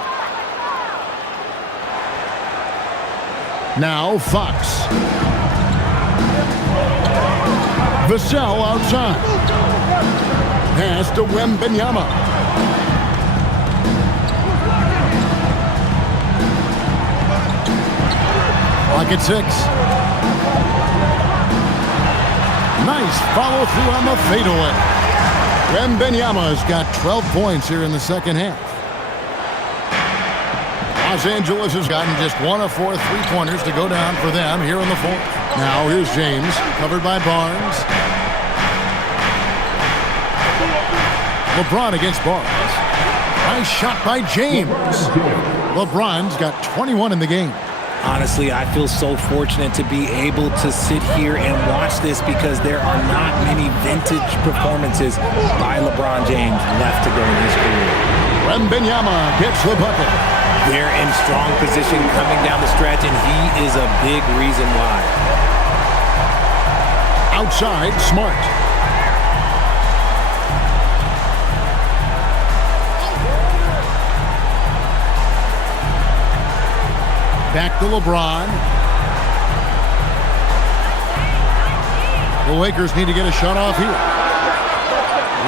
Now Fox. Vassell outside. Pass to Wembanyama. Clock at 6. Nice follow through on the fadeaway. Wembanyama's got 12 points here in the second half. Los Angeles has gotten just 1 of 4 3-pointers to go down for them here in the fourth. Now here's James, covered by Barnes. LeBron against Barnes. Nice shot by James. LeBron's got 21 in the game. Honestly, I feel so fortunate to be able to sit here and watch this because there are not many vintage performances by LeBron James left to go in his career. Wembanyama gets the bucket. They're in strong position coming down the stretch, and he is a big reason why. Outside, Smart. Back to LeBron. The Lakers need to get a shot off here.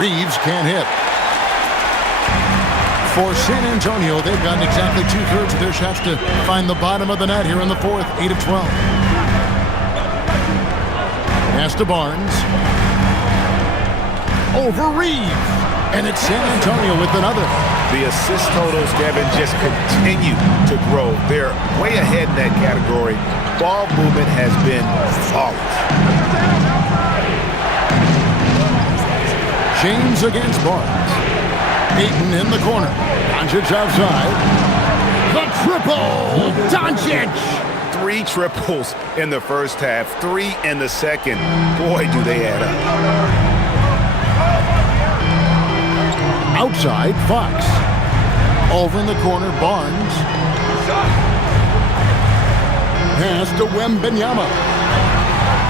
Reeves can't hit. For San Antonio, they've gotten exactly 2/3 of their shots to find the bottom of the net here in the fourth, 8 of 12. Pass to Barnes. Over Reeves. And it's San Antonio with another. The assist totals, Kevin, just continue to grow. They're way ahead in that category. Ball movement has been flawless. James against Barnes. Ayton in the corner. Doncic outside. The triple! Doncic! 3 triples in the first half, 3 in the second. Boy, do they add up. Outside, Fox. Over in the corner, Barnes. Pass to Wembanyama.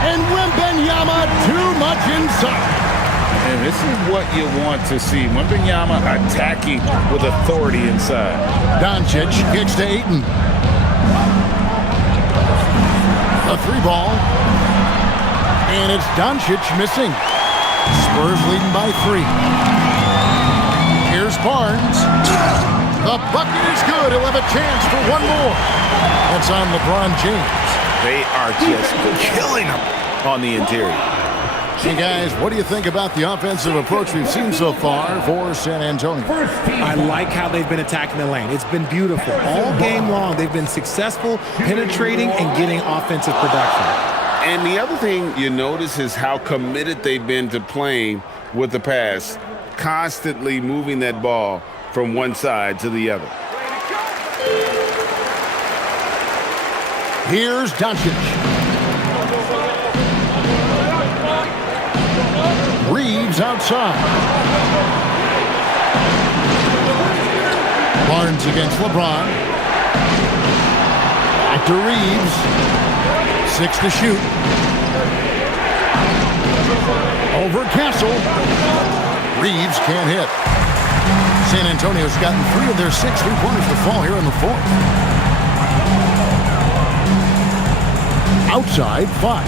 And Wembanyama too much inside. And this is what you want to see. Wembanyama attacking with authority inside. Doncic kicks to Ayton. A 3-ball. And it's Doncic missing. Spurs leading by 3. Here's Barnes. The bucket is good. He'll have a chance for one more. That's on LeBron James. They are just killing him on the interior. Hey guys, what do you think about the offensive approach we've seen so far for San Antonio? I like how they've been attacking the lane. It's been beautiful. All game long, they've been successful penetrating and getting offensive production. And the other thing you notice is how committed they've been to playing with the pass, constantly moving that ball from one side to the other. Here's Doncic. Reeves outside. Barnes against LeBron. Back to Reeves. 6 to shoot. Over Castle. Reeves can't hit. San Antonio's gotten 3 of their 6 3-pointers to fall here in the fourth. Outside, Fox.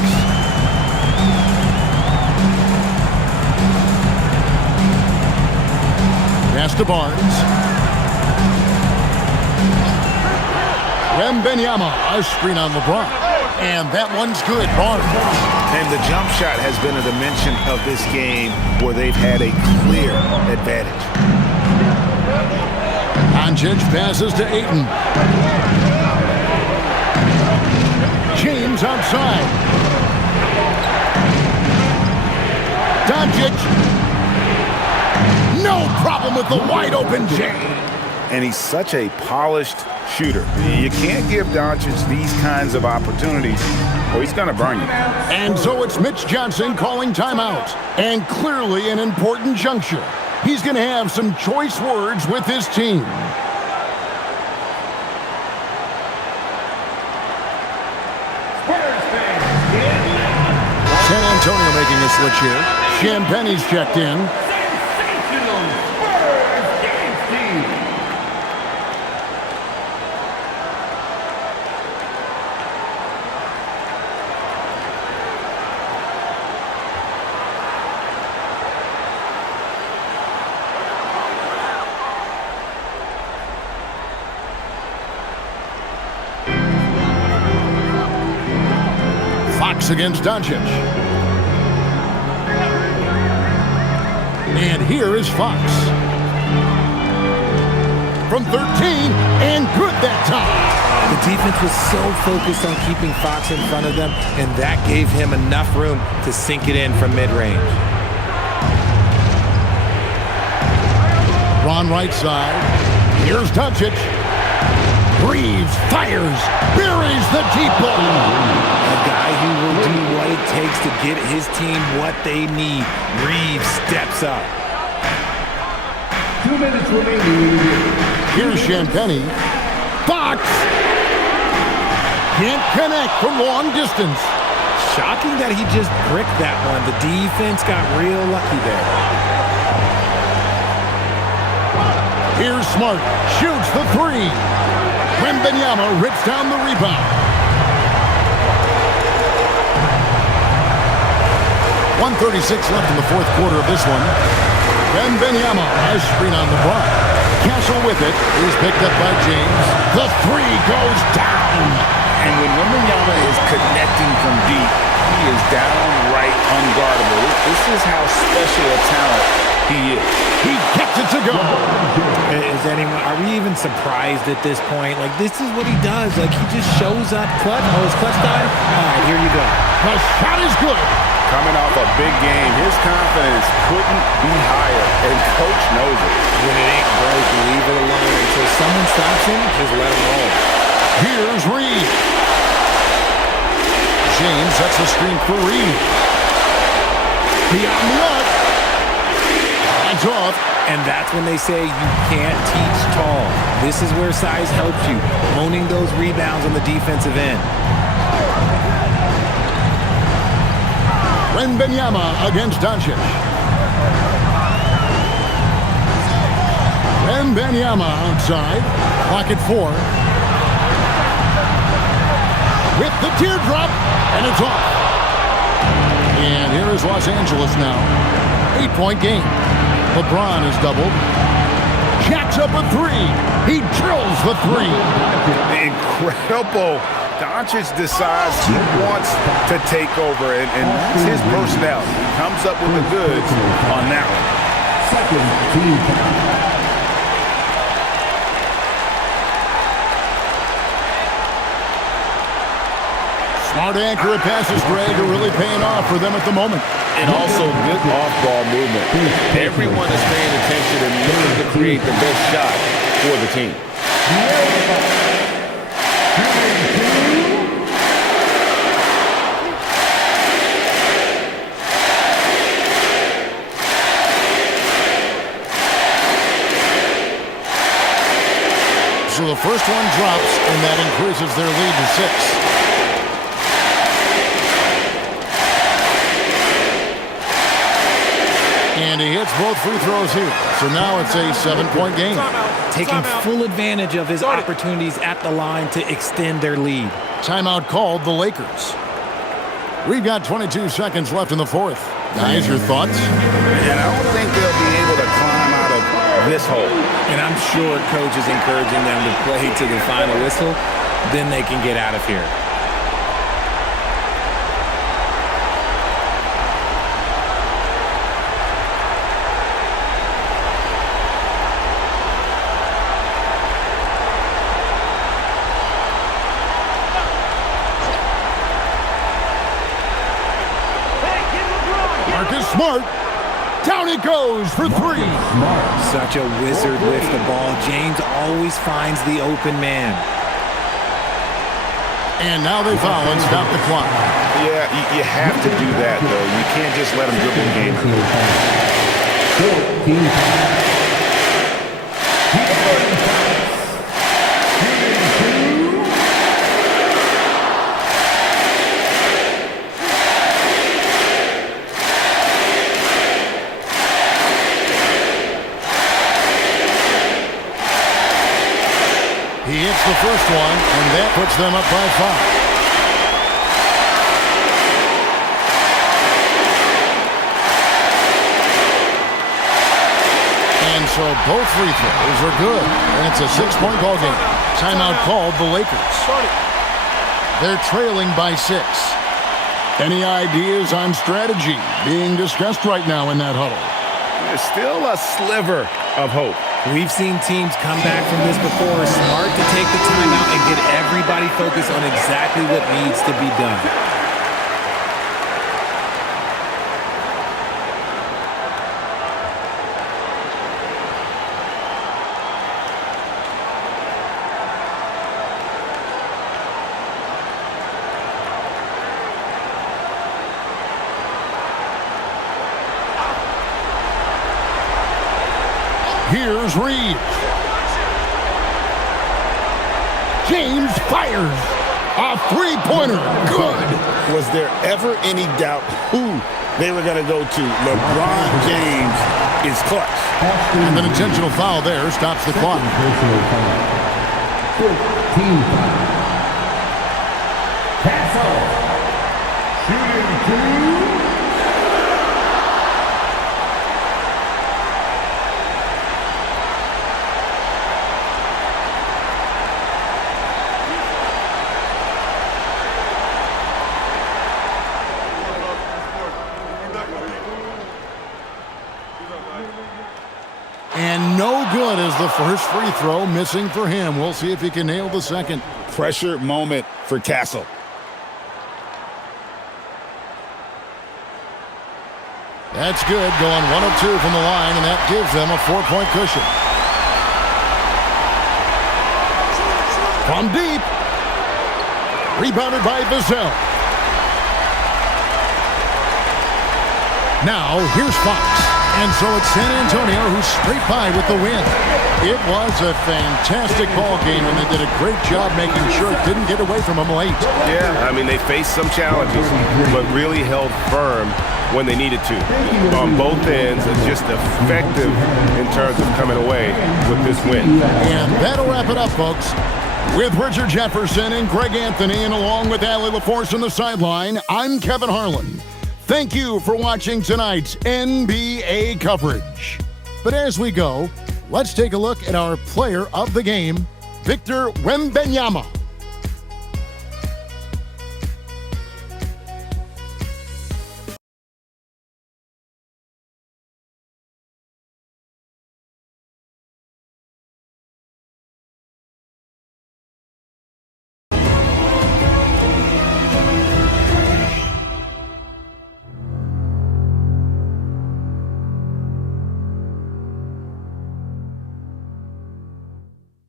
Pass to Barnes. Wembanyama, a screen on LeBron. And that one's good, Barnes. And the jump shot has been a dimension of this game where they've had a clear advantage. Doncic passes to Ayton. James outside. Doncic. No problem with the wide open James. And he's such a polished shooter. You can't give Doncic these kinds of opportunities or he's going to burn you. And so it's Mitch Johnson calling timeout. And clearly an important juncture. He's going to have some choice words with his team. San Antonio making a switch here. Champagne's checked in. Sensational Spurs game team. Fox against Doncic. And here is Fox. From 13, and good that time. The defense was so focused on keeping Fox in front of them, and that gave him enough room to sink it in from mid-range. Ron right side. Here's Doncic. Reeves fires. Buries the deep ball. A guy who will do what it takes to get his team what they need. Reeves steps up. 2 minutes remaining. Here's Champagnie. Fox. Can't connect from long distance. Shocking that he just bricked that one. The defense got real lucky there. Here's Smart. Shoots the three. Wembanyama rips down the rebound. 1:36 left in the fourth quarter of this one. Wembanyama, a screen on LeBron. Castle with it is picked up by James. The three goes down. And when Wembanyama is connecting from deep, he is downright unguardable. This is how special a talent he is. He gets it to go. Are we even surprised at this point? Like, this is what he does. Like, he just shows up clutch. Oh, it's clutch time? All right, here you go. The shot is good. Coming off a big game, his confidence couldn't be higher, and Coach knows it. When it ain't broke, leave it alone. Until someone stops him, just let him roll. Here's Reed. James sets the screen for Reed. Beyond the arc. Hands off. And that's when they say you can't teach tall. This is where size helps you, owning those rebounds on the defensive end. Wembanyama against Doncic. Wembanyama outside. Clock at 4. With the teardrop, and it's off. And here is Los Angeles now. 8-point game. LeBron is doubled. Jacks up a three. He drills the three. Incredible. Doncic decides he wants to take over, and that's his personality. He comes up with the goods on that one. Second team. Smart accurate passes, Greg, are really paying off for them at the moment. And also good off-ball movement. Everyone is paying attention and looking to create the best shot for the team. So the first one drops, and that increases their lead to 6. And he hits both free throws here. So now it's a 7-point game. Taking full advantage of his opportunities at the line to extend their lead. Timeout called the Lakers. We've got 22 seconds left in the fourth. Guys, your thoughts? And I don't think they'll be able to climb out of this hole. And I'm sure coach is encouraging them to play to the final whistle. Then they can get out of here. Smart. Down it goes for three. Such a wizard with the ball. James always finds the open man. And now they foul and stop the clock. Yeah, you have to do that, though. You can't just let them dribble the game. 14. He hits the first one, and that puts them up by 5. And so both free throws are good, and it's a 6-point ball game. Timeout called the Lakers. They're trailing by 6. Any ideas on strategy being discussed right now in that huddle? There's still a sliver of hope. We've seen teams come back from this before. Smart to take the timeout and get everybody focused on exactly what needs to be done. Here's Reeves. James fires. A three-pointer. Good. Was there ever any doubt who they were going to go to? LeBron James is clutch. And an intentional foul there stops the clock. 14 foul. Pass off. Shooting 2. And no good as the first free throw missing for him. We'll see if he can nail the second. Pressure moment for Castle. That's good, going 1 of 2 from the line, and that gives them a 4-point cushion. From deep. Rebounded by Vassell. Now, here's Fox. And so it's San Antonio who's straight by with the win. It was a fantastic ball game, and they did a great job making sure it didn't get away from them late. Yeah, I mean, they faced some challenges, but really held firm when they needed to. On both ends, and just effective in terms of coming away with this win. And that'll wrap it up, folks. With Richard Jefferson and Greg Anthony, and along with Allie LaForce on the sideline, I'm Kevin Harlan. Thank you for watching tonight's NBA coverage. But as we go, let's take a look at our player of the game, Victor Wembanyama.